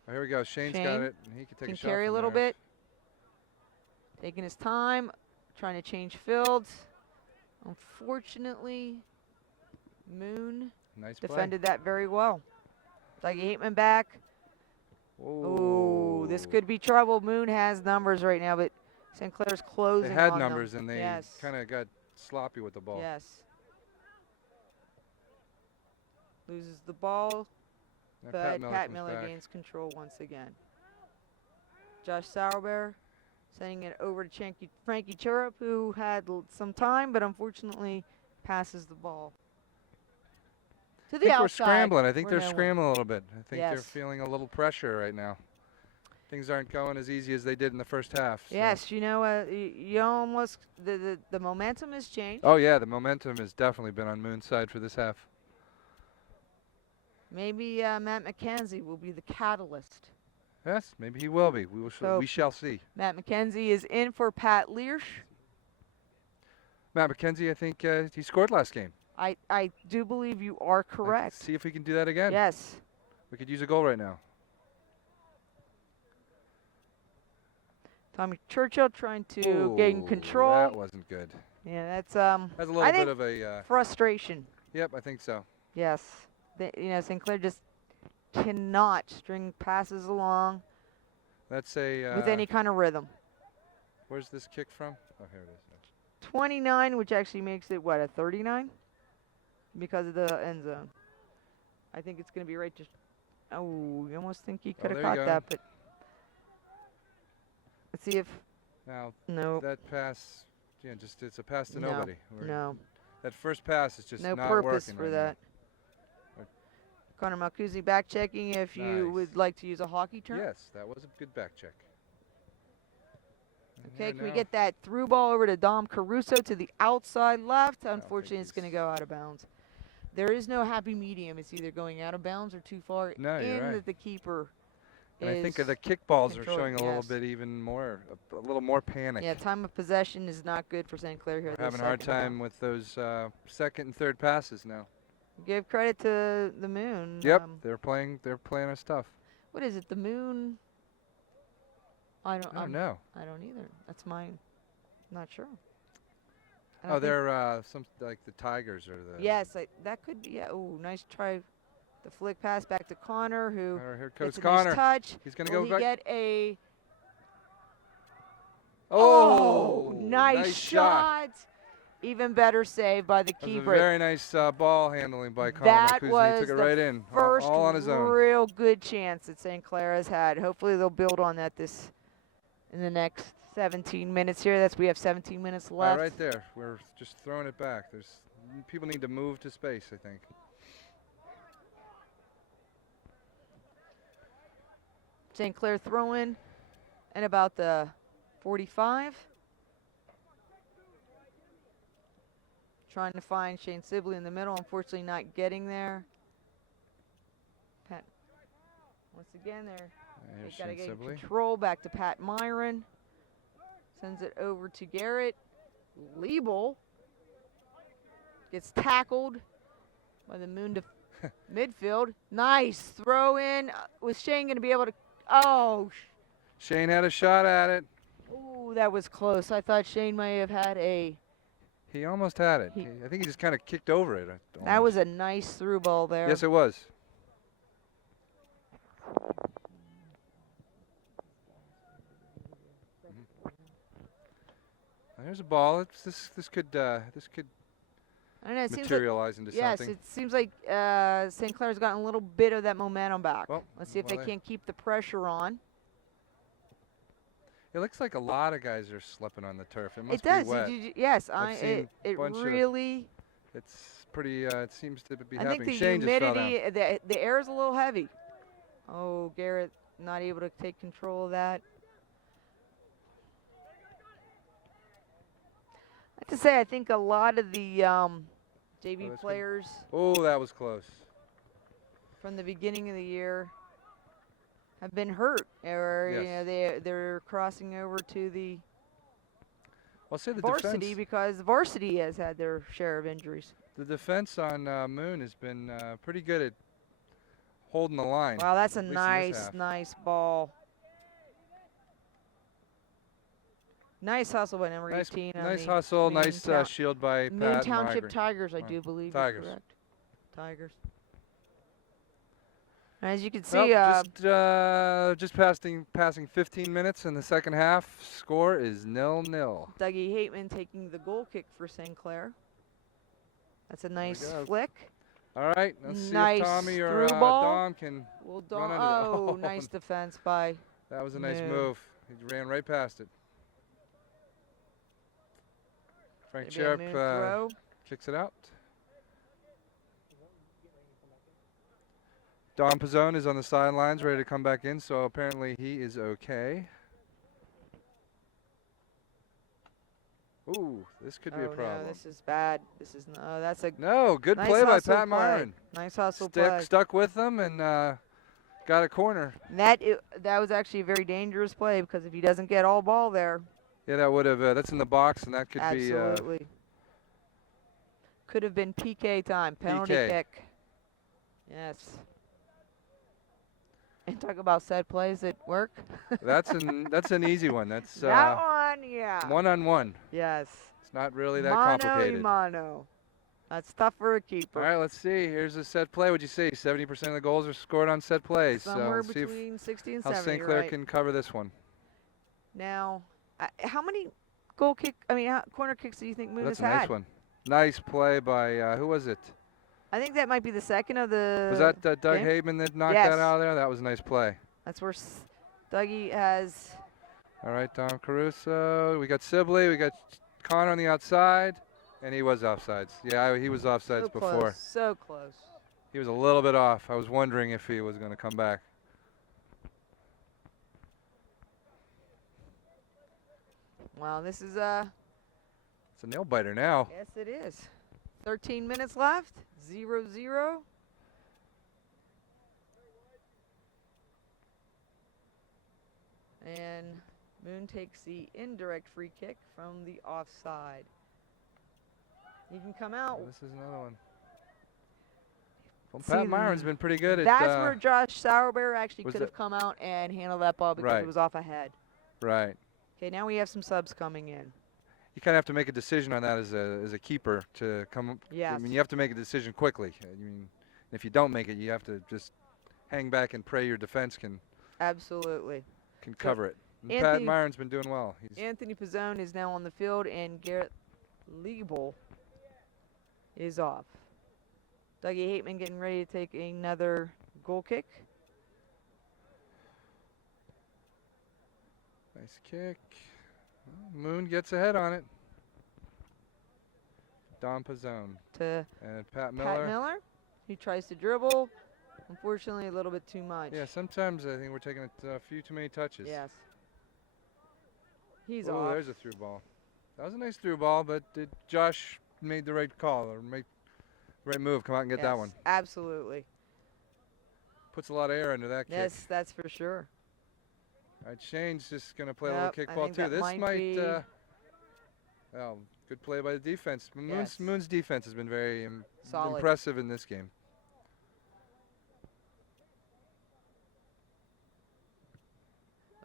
Oh, here we go. Shane's Shane got it. And he can take Can a shot carry a from little there. bit. Taking his time, trying to change fields. Unfortunately, Moon Nice play. defended that very well. Dougie Hateman back. Ooh, this could be trouble. Moon has numbers right now, but St. Clair's closing They had on them. numbers and they Yes. kind of got sloppy with the ball. Yes. Loses the ball, Now but Pat comes Miller back. gains control once again. Josh Sauerbear sending it over to Frankie Cherub, who had some time, but unfortunately passes the ball to I the think we're outside. scrambling. I think where they're no one- scrambling a little bit. I think they're Yes. feeling a little pressure right now. I things aren't going as easy as they did in the first half. So. Yes, you know, you almost the momentum has changed. Oh yeah, the momentum has definitely been on Moon's side for this half. Maybe Matt McKenzie will be the catalyst. Yes, maybe he will be. We shall see. Matt McKenzie is in for Pat Learsh. Matt McKenzie, I think he scored last game. I do believe you are correct. Let's see if we can do that again. Yes. We could use a goal right now. Tommy Churchill trying to gain control. That wasn't good. Yeah, that's That's a little bit of a frustration. Yep, I think so. Yes. You know, St. Clair just cannot string passes along That's a with any kind of rhythm. Where's this kick from? Oh, here it is. 29, which actually makes it, what, a 39? Because of the end zone. I think it's going to be right just... Oh, you almost think he could have there you caught go. that, but... Let's see if... Now, No. that pass, it's a pass to No, nobody. No. That first pass is just No not purpose working for right that. Connor Malcuzzi back checking if you Nice. would like to use a hockey now. term. Yes, that was a good back check. And Okay, here can we now- get that through ball over to Dom Caruso to the outside left? think Unfortunately, it's going to he's- go out of bounds. There is no happy medium. It's either going out of bounds or too far No, you're in right. that the keeper And is... I think the kickballs are controlling, showing a little yes. bit even more, a little more panic. Yeah, time of possession is not good for St. Clair here. We're this having a hard second half. time with those second and third passes now. Give credit to the Moon. Yep, they're playing our stuff. What is it? The Moon? I don't know. I don't either. That's mine. Not sure. I don't Oh, think- they're some like the Tigers or the. Yes, that could be. Yeah. Oh, nice try. The flick pass back to Connor, who Here gets goes a Connor. nice touch. He's gonna Will go he back. get a? Oh, nice shot! Even better save by the That was a keeper. very nice ball handling by Connor That Malcuzzi. was He took it the right in, First all on his own. real good chance that St. Clair has had. Hopefully they'll build on that in the next 17 minutes here. We have 17 minutes left. Right there. We're just throwing it back. People need to move to space, I think. St. Clair throwing and about the 45. Trying to find Shane Sibley in the middle. Unfortunately not getting there. Pat, once again there. There's They got to Shane get Sibley. control back to Pat Myron. Sends it over to Garrett. Liebel gets tackled by the Moon midfield. Nice throw in. Was Shane going to be able to? Oh, Shane had a shot at it. ooh, that was close. I thought Shane may have had a. He almost had it. I think he just kind of kicked over it. That was a nice through ball there. Yes, it was. There's a ball. This could I don't know. It seems like, materialize into yes, something. it seems like St. Clair's gotten a little bit of that momentum back. Well, Let's see if they well, can't keep the pressure on. It looks like a lot of guys are slipping on the turf. It must It does. be wet. Yes, I've seen it bunch of- really. It's pretty. It seems to be I happening. think the Shane just fell down. humidity, the air is a little heavy. Oh, Garrett not able to take control of that. I have to say, I think a lot of the JV that's good. players Oh, that was close. from the beginning of the year have been hurt, or you know Yes. they're crossing over to the I'll say the varsity defense. because the varsity has had their share of injuries. The defense on Moon has been pretty good at holding the line. Wow, that's a at least in this nice, half. nice ball. Nice hustle by number 18. on Nice the hustle. Moon Nice Town- shield by Moon Pat Township Migren. Tigers, I Oh, do believe Tigers. is correct. Tigers. As you can Well, see, just passing 15 minutes in the second half. Score is 0-0. Dougie Hateman taking the goal kick for St. Clair. That's a nice go. flick. All right, let's Nice see if Tommy or through ball. Dom can. Well, Run under oh, the- nice defense by. That was a nice No. move. He ran right past it. Frank Maybe a Cherub Moon throw. kicks it out. Dom Pizzone is on the sidelines, ready to come back in, so apparently he is okay. Ooh, this could be a problem. No, this is bad. This is no. That's a No, good nice play by hustle Pat play. Myron. Nice hustle play. Stuck with them and got a corner. And that was actually a very dangerous play because if he doesn't get all ball there, Yeah, that would have. That's in the box, and that could absolutely could have been PK time, penalty PK. kick. Yes. And talk about set plays that work. That's an easy one. That's that one, yeah. 1-on-1. Yes. It's not really that Mano complicated. y mano. That's tough for a keeper. All right, let's see. Here's a set play. Would you say 70% of the goals are scored on set plays? Somewhere so see if between 60 and how 70, St. Clair right? can cover this one. Now, how many corner kicks do you think Moon That's has a had? nice one. Nice play by who was it? I think that might be the second of the. Was that Doug game? Hageman that knocked Yes. that out of there? That was a nice play. That's where Dougie has. All right, Dom Caruso. We got Sibley. We got Connor on the outside, and he was offsides. Yeah, he was offsides So before. close. So close. He was a little bit off. I was wondering if he was going to come back. Wow, this is It's a nail biter now. Yes, it is. 13 minutes left. 0-0. And Moon takes the indirect free kick from the offside. He can come out. This is another one. Well, See, Pat Myron's been pretty good at. That's where Josh Sauerbear actually was could have come out and handled that ball because Right. it was off ahead. Right. Okay, now we have some subs coming in. You kind of have to make a decision on that as a keeper to come. Yes. I mean, you have to make a decision quickly. I mean, if you don't make it, you have to just hang back and pray your defense can Absolutely. cover it. And Pat Anthony- Myron's been doing well. He's Anthony Pizzone is now on the field, and Garrett Liebel is off. Dougie Hateman getting ready to take another goal kick. nice kick. Well, Moon gets ahead on it. Dom Pizzone To and Pat Pat Miller. Miller. He tries to dribble. Unfortunately, a little bit too much. Yeah, sometimes I think we're taking a few too many touches. Yes. He's Oh, off. there's a through ball. That was a nice through ball, but Josh made the right call or make the right move. Come out and get that Yes, one. Absolutely. Puts a lot of air into that kick. Yes, that's for sure. All right, Shane's just going to play a Yep, little I kickball think too. that This might be- well, good play by the defense. Yes. Moon's defense has been very Solid. impressive in this game.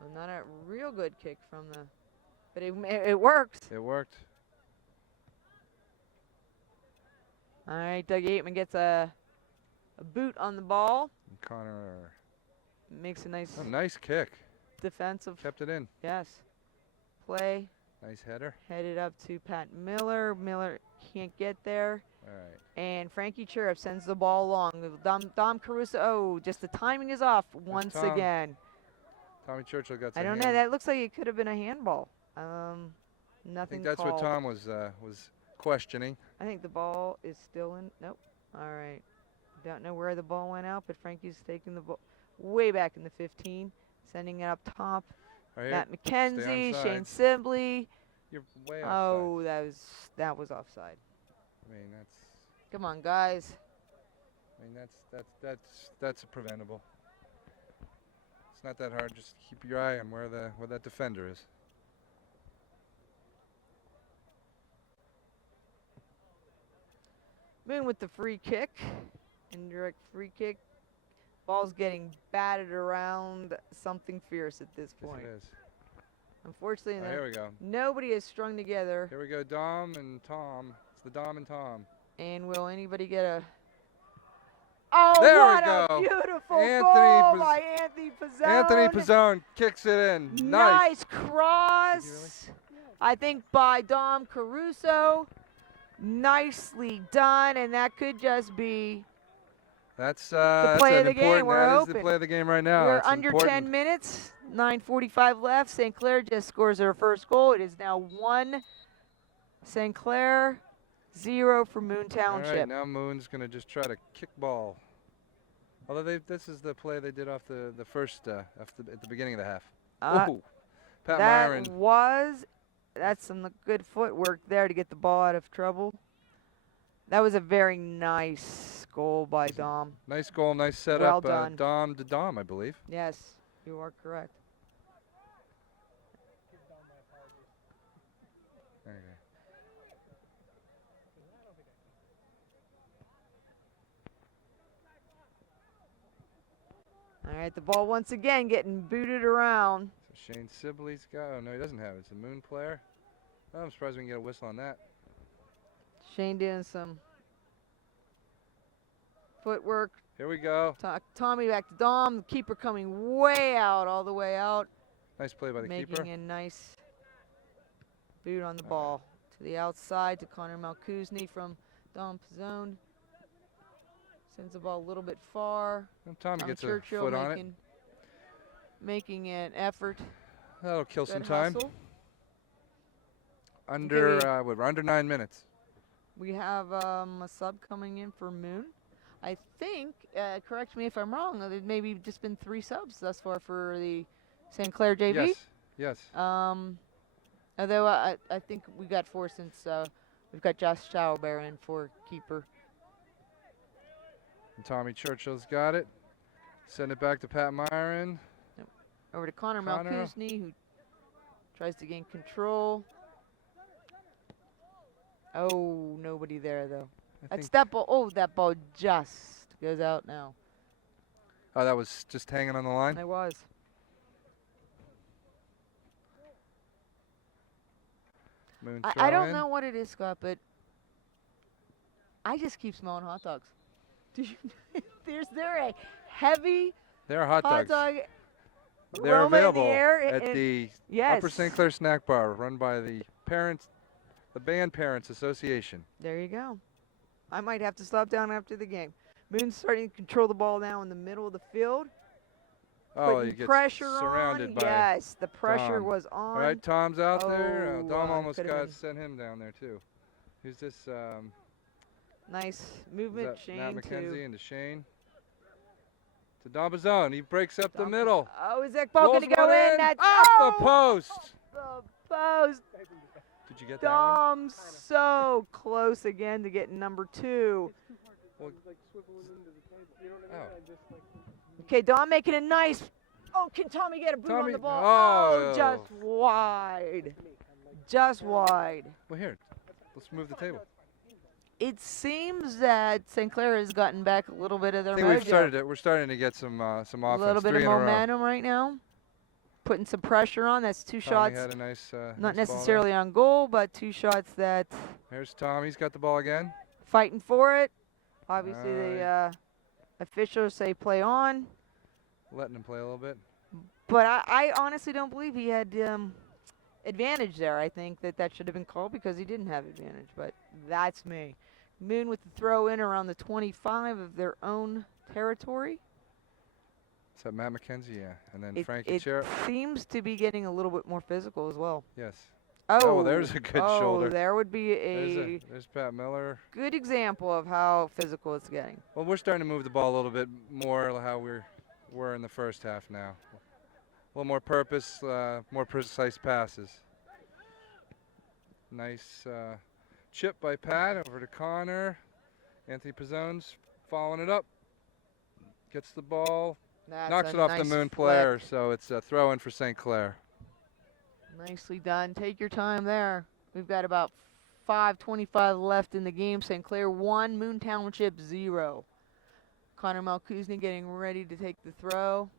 Oh, not a real good kick from the, but it worked. It worked. All right, Doug Aitman gets a boot on the ball. And Connor, Makes a nice nice kick. defensive, Kept it in. yes, play. Nice header. Headed up to Pat Miller. Miller can't get there. All right. And Frankie Cherub sends the ball along. Dom Caruso, oh, just the timing is off once Tom. again. Tommy Churchill got I some don't know. hand. That looks like it could have been a handball. I Nothing think that's called. what Tom was questioning. I think the ball is still in. Nope. All right. Don't know where the ball went out, but Frankie's taking the ball way back in the 15, sending it up top. Right here. Matt McKenzie, onside. Shane Sibley. You're way offside. Oh, that was offside. I mean, that's. Come on, guys. I mean, that's preventable. It's not that hard. Just keep your eye on where that defender is. Moon with the free kick, indirect free kick. Ball's getting batted around something fierce at this Yes, point. it is. Unfortunately, Oh, here we go. nobody is strung together. Here we go. Dom and Tom. It's the Dom and Tom. And will anybody get a? Oh, There we what go. a beautiful Anthony goal Pizz- by Anthony Pizzone. Anthony Pizzone kicks it in. Nice. Nice cross. Did you I think by Dom Caruso. Nicely done, and that could just be. That's play an of the game. important. We're That is the open. play of the game right now. We're It's under important. 10 minutes. 9:45 left. St. Clair just scores their first goal. It is now 1 St. Clair, 0 for Moon All Township. right, now Moon's gonna just try to kick ball. Although this is the play they did off the first at the beginning of the half. Uh, Ooh, Pat Myron. That's some good footwork there to get the ball out of trouble. That was a very nice goal by Dom. Nice goal, nice setup. Well done. Dom to Dom, I believe. Yes, you are correct. There you All right, the ball once again getting booted around. So Shane Sibley's got. Oh no, he doesn't have it. It's a Moon player. Oh, I'm surprised we can get a whistle on that. Shane doing some footwork. Here we go. Tommy back to Dom. The keeper coming way out, all the way out. Nice play by the making keeper. a nice boot on the ball. To the outside to Connor Malkuzny from Dom Pizzone. Sends the ball a little bit far. And Tommy gets a Churchill foot on it. making an effort. That'll kill some Good time. hustle. Under we're under 9 minutes. We have a sub coming in for Moon. I think, correct me if I'm wrong, there's maybe just been 3 subs thus far for the St. Clair JV. Yes. Yes. Although I think we got 4 since we've got Josh Schauber in for keeper. And Tommy Churchill's got it. Send it back to Pat Myron. Over to Connor Malkuzny, who tries to gain control. Oh, nobody there though. That ball. Oh, that ball just goes out now. Oh, that was just hanging on the line? It was. Moon I don't throw-in. know what it is, Scott, but I just keep smelling hot dogs. Do you? Is there a heavy There are hot dogs. dog They're aroma in the available air? at the Yes. Upper St. Clair Snack Bar, run by the Band Parents Association. There you go. I might have to stop down after the game. Moon's starting to control the ball now in the middle of the field. Oh, Putting he gets pressure surrounded on. by. Yes, the pressure Dom. was on. All right, Tom's out there. Oh, Dom almost could've got been. sent him down there too. Who's this? Nice Is movement, that Shane. Matt McKenzie to into Shane. To Dom Pizzone. He breaks up the Dom- middle. Oh, is that ball Rolls going to go one in? That's off oh, the post. the post. Did you get that one? Dom so close again to getting number 2. Oh. Okay, Dom making a nice. Oh, can Tommy get a boot on Tommy- the ball? oh. Just wide. Just wide. Well, here. Let's move the table. It seems that St. Clair has gotten back a little bit of their I think mojo. we're starting to get some offense. A little bit 3 of in a row. momentum right now. Putting some pressure on. That's 2 Tommy shots. had a nice, Not nice ball there. necessarily on goal, but 2 shots that Here's Tom. He's got the ball again. fighting for it. Obviously, Alright. the officials say play on. Letting him play a little bit. But I honestly don't believe he had advantage there. I think that should have been called because he didn't have advantage. But that's me. Moon with the throw in around the 25 of their own territory. Is that Matt McKenzie? Yeah. And then It Frankie Chair. seems to be getting a little bit more physical as well. Yes. Oh, there's a good oh, shoulder. there would be a There's Pat Miller. good example of how physical it's getting. Well, we're starting to move the ball a little bit more how we're in the first half now. A little more purpose, more precise passes. Nice chip by Pat over to Connor. Anthony Pizzone's following it up. Gets the ball. That's Knocks a it off nice the Moon flick. player, so it's a throw in for St. Clair. Nicely done. Take your time there. We've got about 5:25 left in the game. St. Clair 1, Moon Township 0. Connor Malkuzny getting ready to take the throw.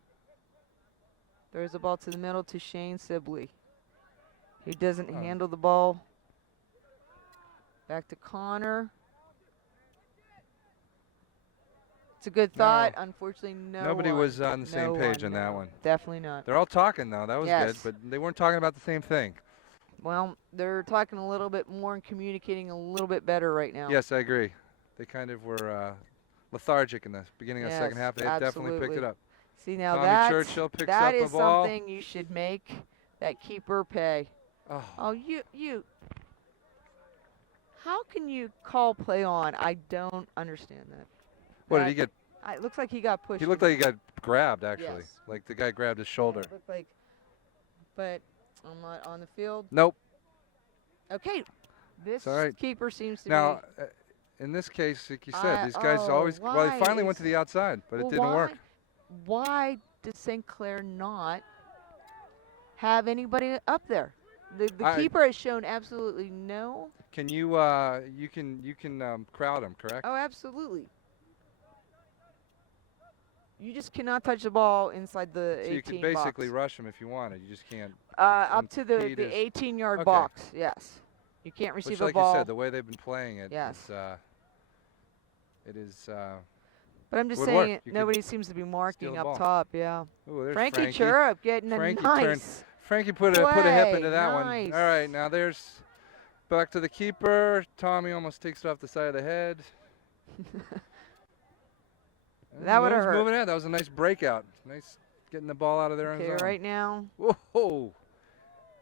Throws the ball to the middle to Shane Sibley. He doesn't handle the ball. Back to Connor. It's a good thought. Unfortunately, Nobody was on the same page on that one. Definitely not. They're all talking though. That was Yes. good, but they weren't talking about the same thing. Well, they're talking a little bit more and communicating a little bit better right now. Yes, I agree. They kind of were lethargic in the beginning of the second Yes, half. They definitely picked it absolutely. up. See, now Tommy Churchill picks that up is the ball. something you should make that keeper pay. Oh, Oh, you. How can you call play on? I don't understand that. what did he get? It looks like he got pushed. He looked like he got grabbed, actually. Yes. Like the guy grabbed his Yeah, shoulder. it looked like, but I'm not on the field. Nope. Okay, this all right. keeper seems to Now, in this case, like you said, these guys always. Well, why he finally went is- to the outside, but well, it didn't work. Why does St. Clair not have anybody up there? The I- keeper has shown absolutely no. Can you? You can crowd him, correct? Oh, absolutely. You just cannot touch the ball inside the 18 So you can basically box. rush him if you wanted. You just can't. Up to the impede his- 18-yard Okay. box. Yes. You can't receive Which, the like ball. you said, the way they've been playing it, Yes. it is. But I'm just would work. saying, You could nobody seems to be marking the up ball. top. Yeah. Ooh, there's Frankie Frankie. Churup getting Frankie a turned- nice. Frankie put a hip into play. that one. Nice. All right, now there's back to the keeper. Tommy almost takes it off the side of the head. That would've Moon's hurt. moving out. That was a nice breakout. Nice getting the ball out of their own Okay, zone. right now Whoa.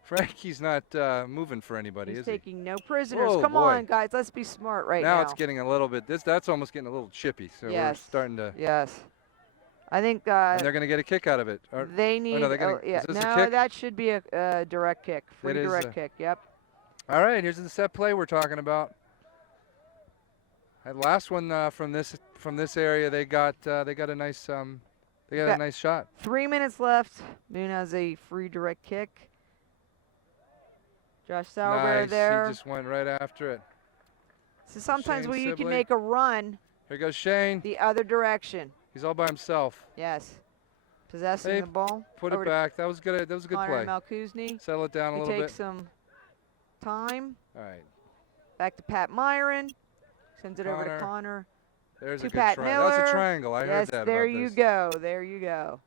Frankie's not moving for anybody, he's is he? taking no prisoners. Whoa, Come boy. on, guys, let's be smart right now. Now it's getting a little bit. That's almost getting a little chippy. So we're Yes. starting to. Yes. I think And they're going to get a kick out of it. Or- they need. they're gonna- yeah, is this a no, kick? that should be a direct kick. Free It is direct a- kick. Yep. All right, here's the set play we're talking about. That last one from this area, they got a nice Got- nice shot. 3 minutes left. Moon has a free direct kick. Josh Sauber Nice, there. he just went right after it. So sometimes Shane where you can Sibley. make a run Here goes Shane. the other direction. He's all by himself. Yes. Possessing Hey, the ball. Put over it to back. That was good. That was a good Connor play. Malkuzny. Settle it down a He little takes bit. some time. All right. Back to Pat Myron. Sends it over Connor. to Connor. There's To a good Pat try. That was Miller. a triangle. I Yes, heard that there about you this. go. There you go.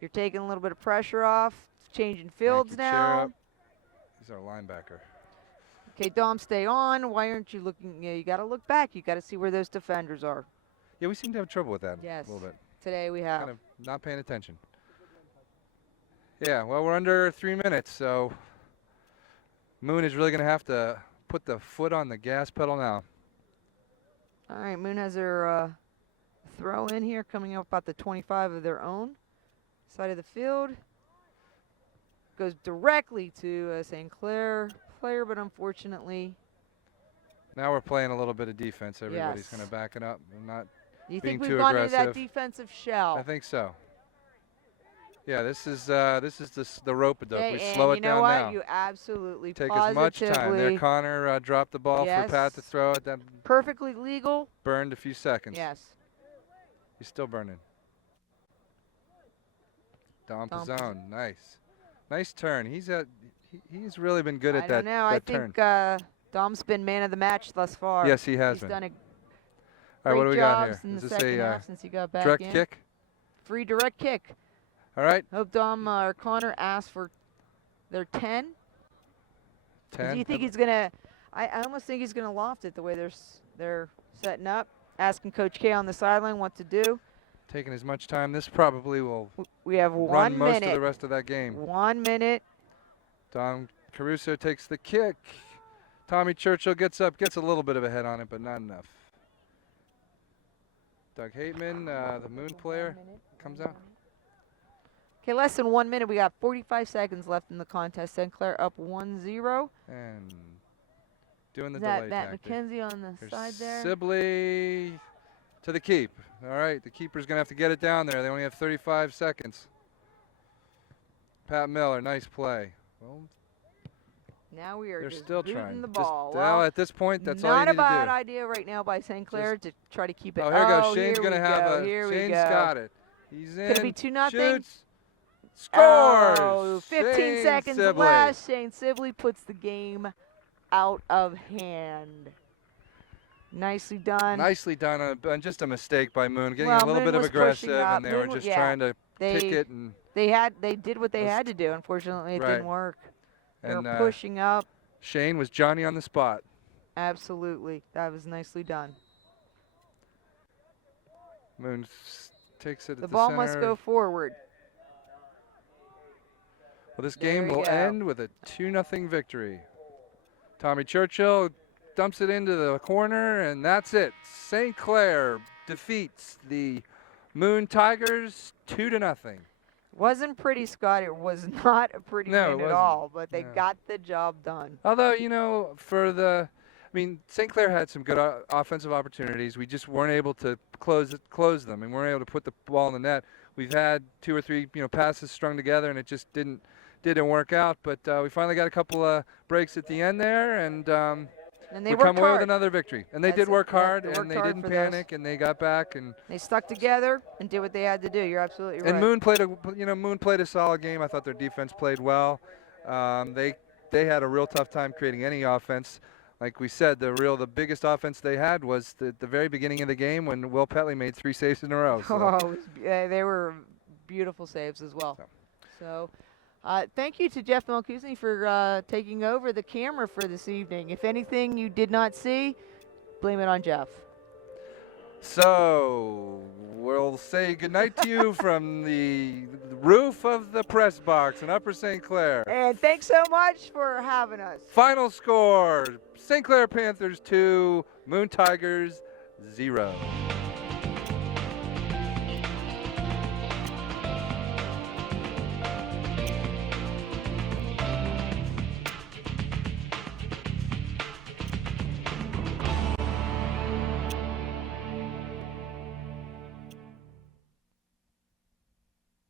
You're taking a little bit of pressure off. Changing fields Thank you, now. Cherup. He's our linebacker. Okay, Dom, stay on. Why aren't you looking? You got to look back. You got to see where those defenders are. Yeah, we seem to have trouble with that Yes. a little bit. Today we have. Kind of not paying attention. Yeah, well, we're under 3 minutes, so Moon is really going to have to put the foot on the gas pedal now. All right, Moon has her throw in here, coming up about the 25 of their own side of the field. Goes directly to a St. Clair player, but unfortunately, Now we're playing a little bit of defense. Everybody's Yes. going to back it up and not. you Being think we've too gone into that aggressive. defensive shell? I think so. Yeah, this is the rope-a-dope. Okay, We and slow you it know down what? now. You absolutely, Take as much time. positively, There, Connor dropped the ball for Pat to Yes. throw it. That perfectly legal. burned a few seconds. Yes. He's still burning. Dom Dom Pizzone, nice. Nice turn. He's really been good I at don't that, know. that I turn. think Dom's been man of the match thus far. Yes, he has He's been. done a All great right, what do we job got here? in Is the this second a half since he got back direct in. kick? Free direct kick. All right, Hope Dom or Connor asked for their 10. 10. Do you think he's gonna? I almost think he's gonna loft it the way they're setting up. Asking Coach K on the sideline what to do. Taking as much time. This probably will We have run 1 most of the minute. rest of that game. 1 minute. Dom Caruso takes the kick. Tommy Churchill gets up, gets a little bit of a head on it, but not enough. Doug Hateman, the Moon player, comes out. Okay, less than 1 minute. We got 45 seconds left in the contest. St. Clair up 1-0. And doing the Is that delay Matt tactic. McKenzie on the Here's side there? Sibley to the keep. All right, the keeper's going to have to get it down there. They only have 35 seconds. Pat Miller, nice play. Well, Now we are they're just still booting trying. the Just- ball. well, Well, at this point, that's all you not need a bad to do. idea right now by St. Clair to try to keep it. Oh, here goes. Shane's here going to we have go, a. Here we Shane's go. got it. He's in. Could it be 2-0? Shoots. Scores. Oh, 15 Shane seconds Sibley. left. Shane Sibley puts the game out of hand. Nicely done. Nicely done. And just a mistake by Moon, getting Well, a little Moon bit of was pushing aggressive, up. and they were Moon just yeah. trying to pick They it and they did what they Let's- had to do. Unfortunately, it Right. didn't work. They and were pushing up. Shane was Johnny on the spot. Absolutely, that was nicely done. Moon takes it at The the ball center. must go forward. Well, this There game we will go. end with a 2-0 victory. Tommy Churchill dumps it into the corner, and that's it. St. Clair defeats the Moon Tigers 2-0. Wasn't pretty, Scott. It was not a pretty No, it win at wasn't. all, but they No. got the job done. Although, St. Clair had some good offensive opportunities. We just weren't able to close them, and weren't able to put the ball in the net. We've had 2 or 3, passes strung together, and it just didn't work out. But we finally got a couple of breaks at the end there, and they we come worked away with hard. another victory. And they That's did it. work Yeah, hard, they and worked they hard didn't for this. panic, and they got back. And They stuck together and did what they had to do. You're absolutely right. Moon played a solid game. I thought their defense played well. They had a real tough time creating any offense. Like we said, the biggest offense they had was the very beginning of the game when Will Petley made 3 saves in a row. So. Oh, they were beautiful saves as well. So, thank you to Jeff Melkuzni for taking over the camera for this evening. If anything you did not see, blame it on Jeff. So we'll say goodnight to you from the roof of the press box in Upper St. Clair. And thanks so much for having us. Final score, St. Clair Panthers 2, Moon Tigers 0.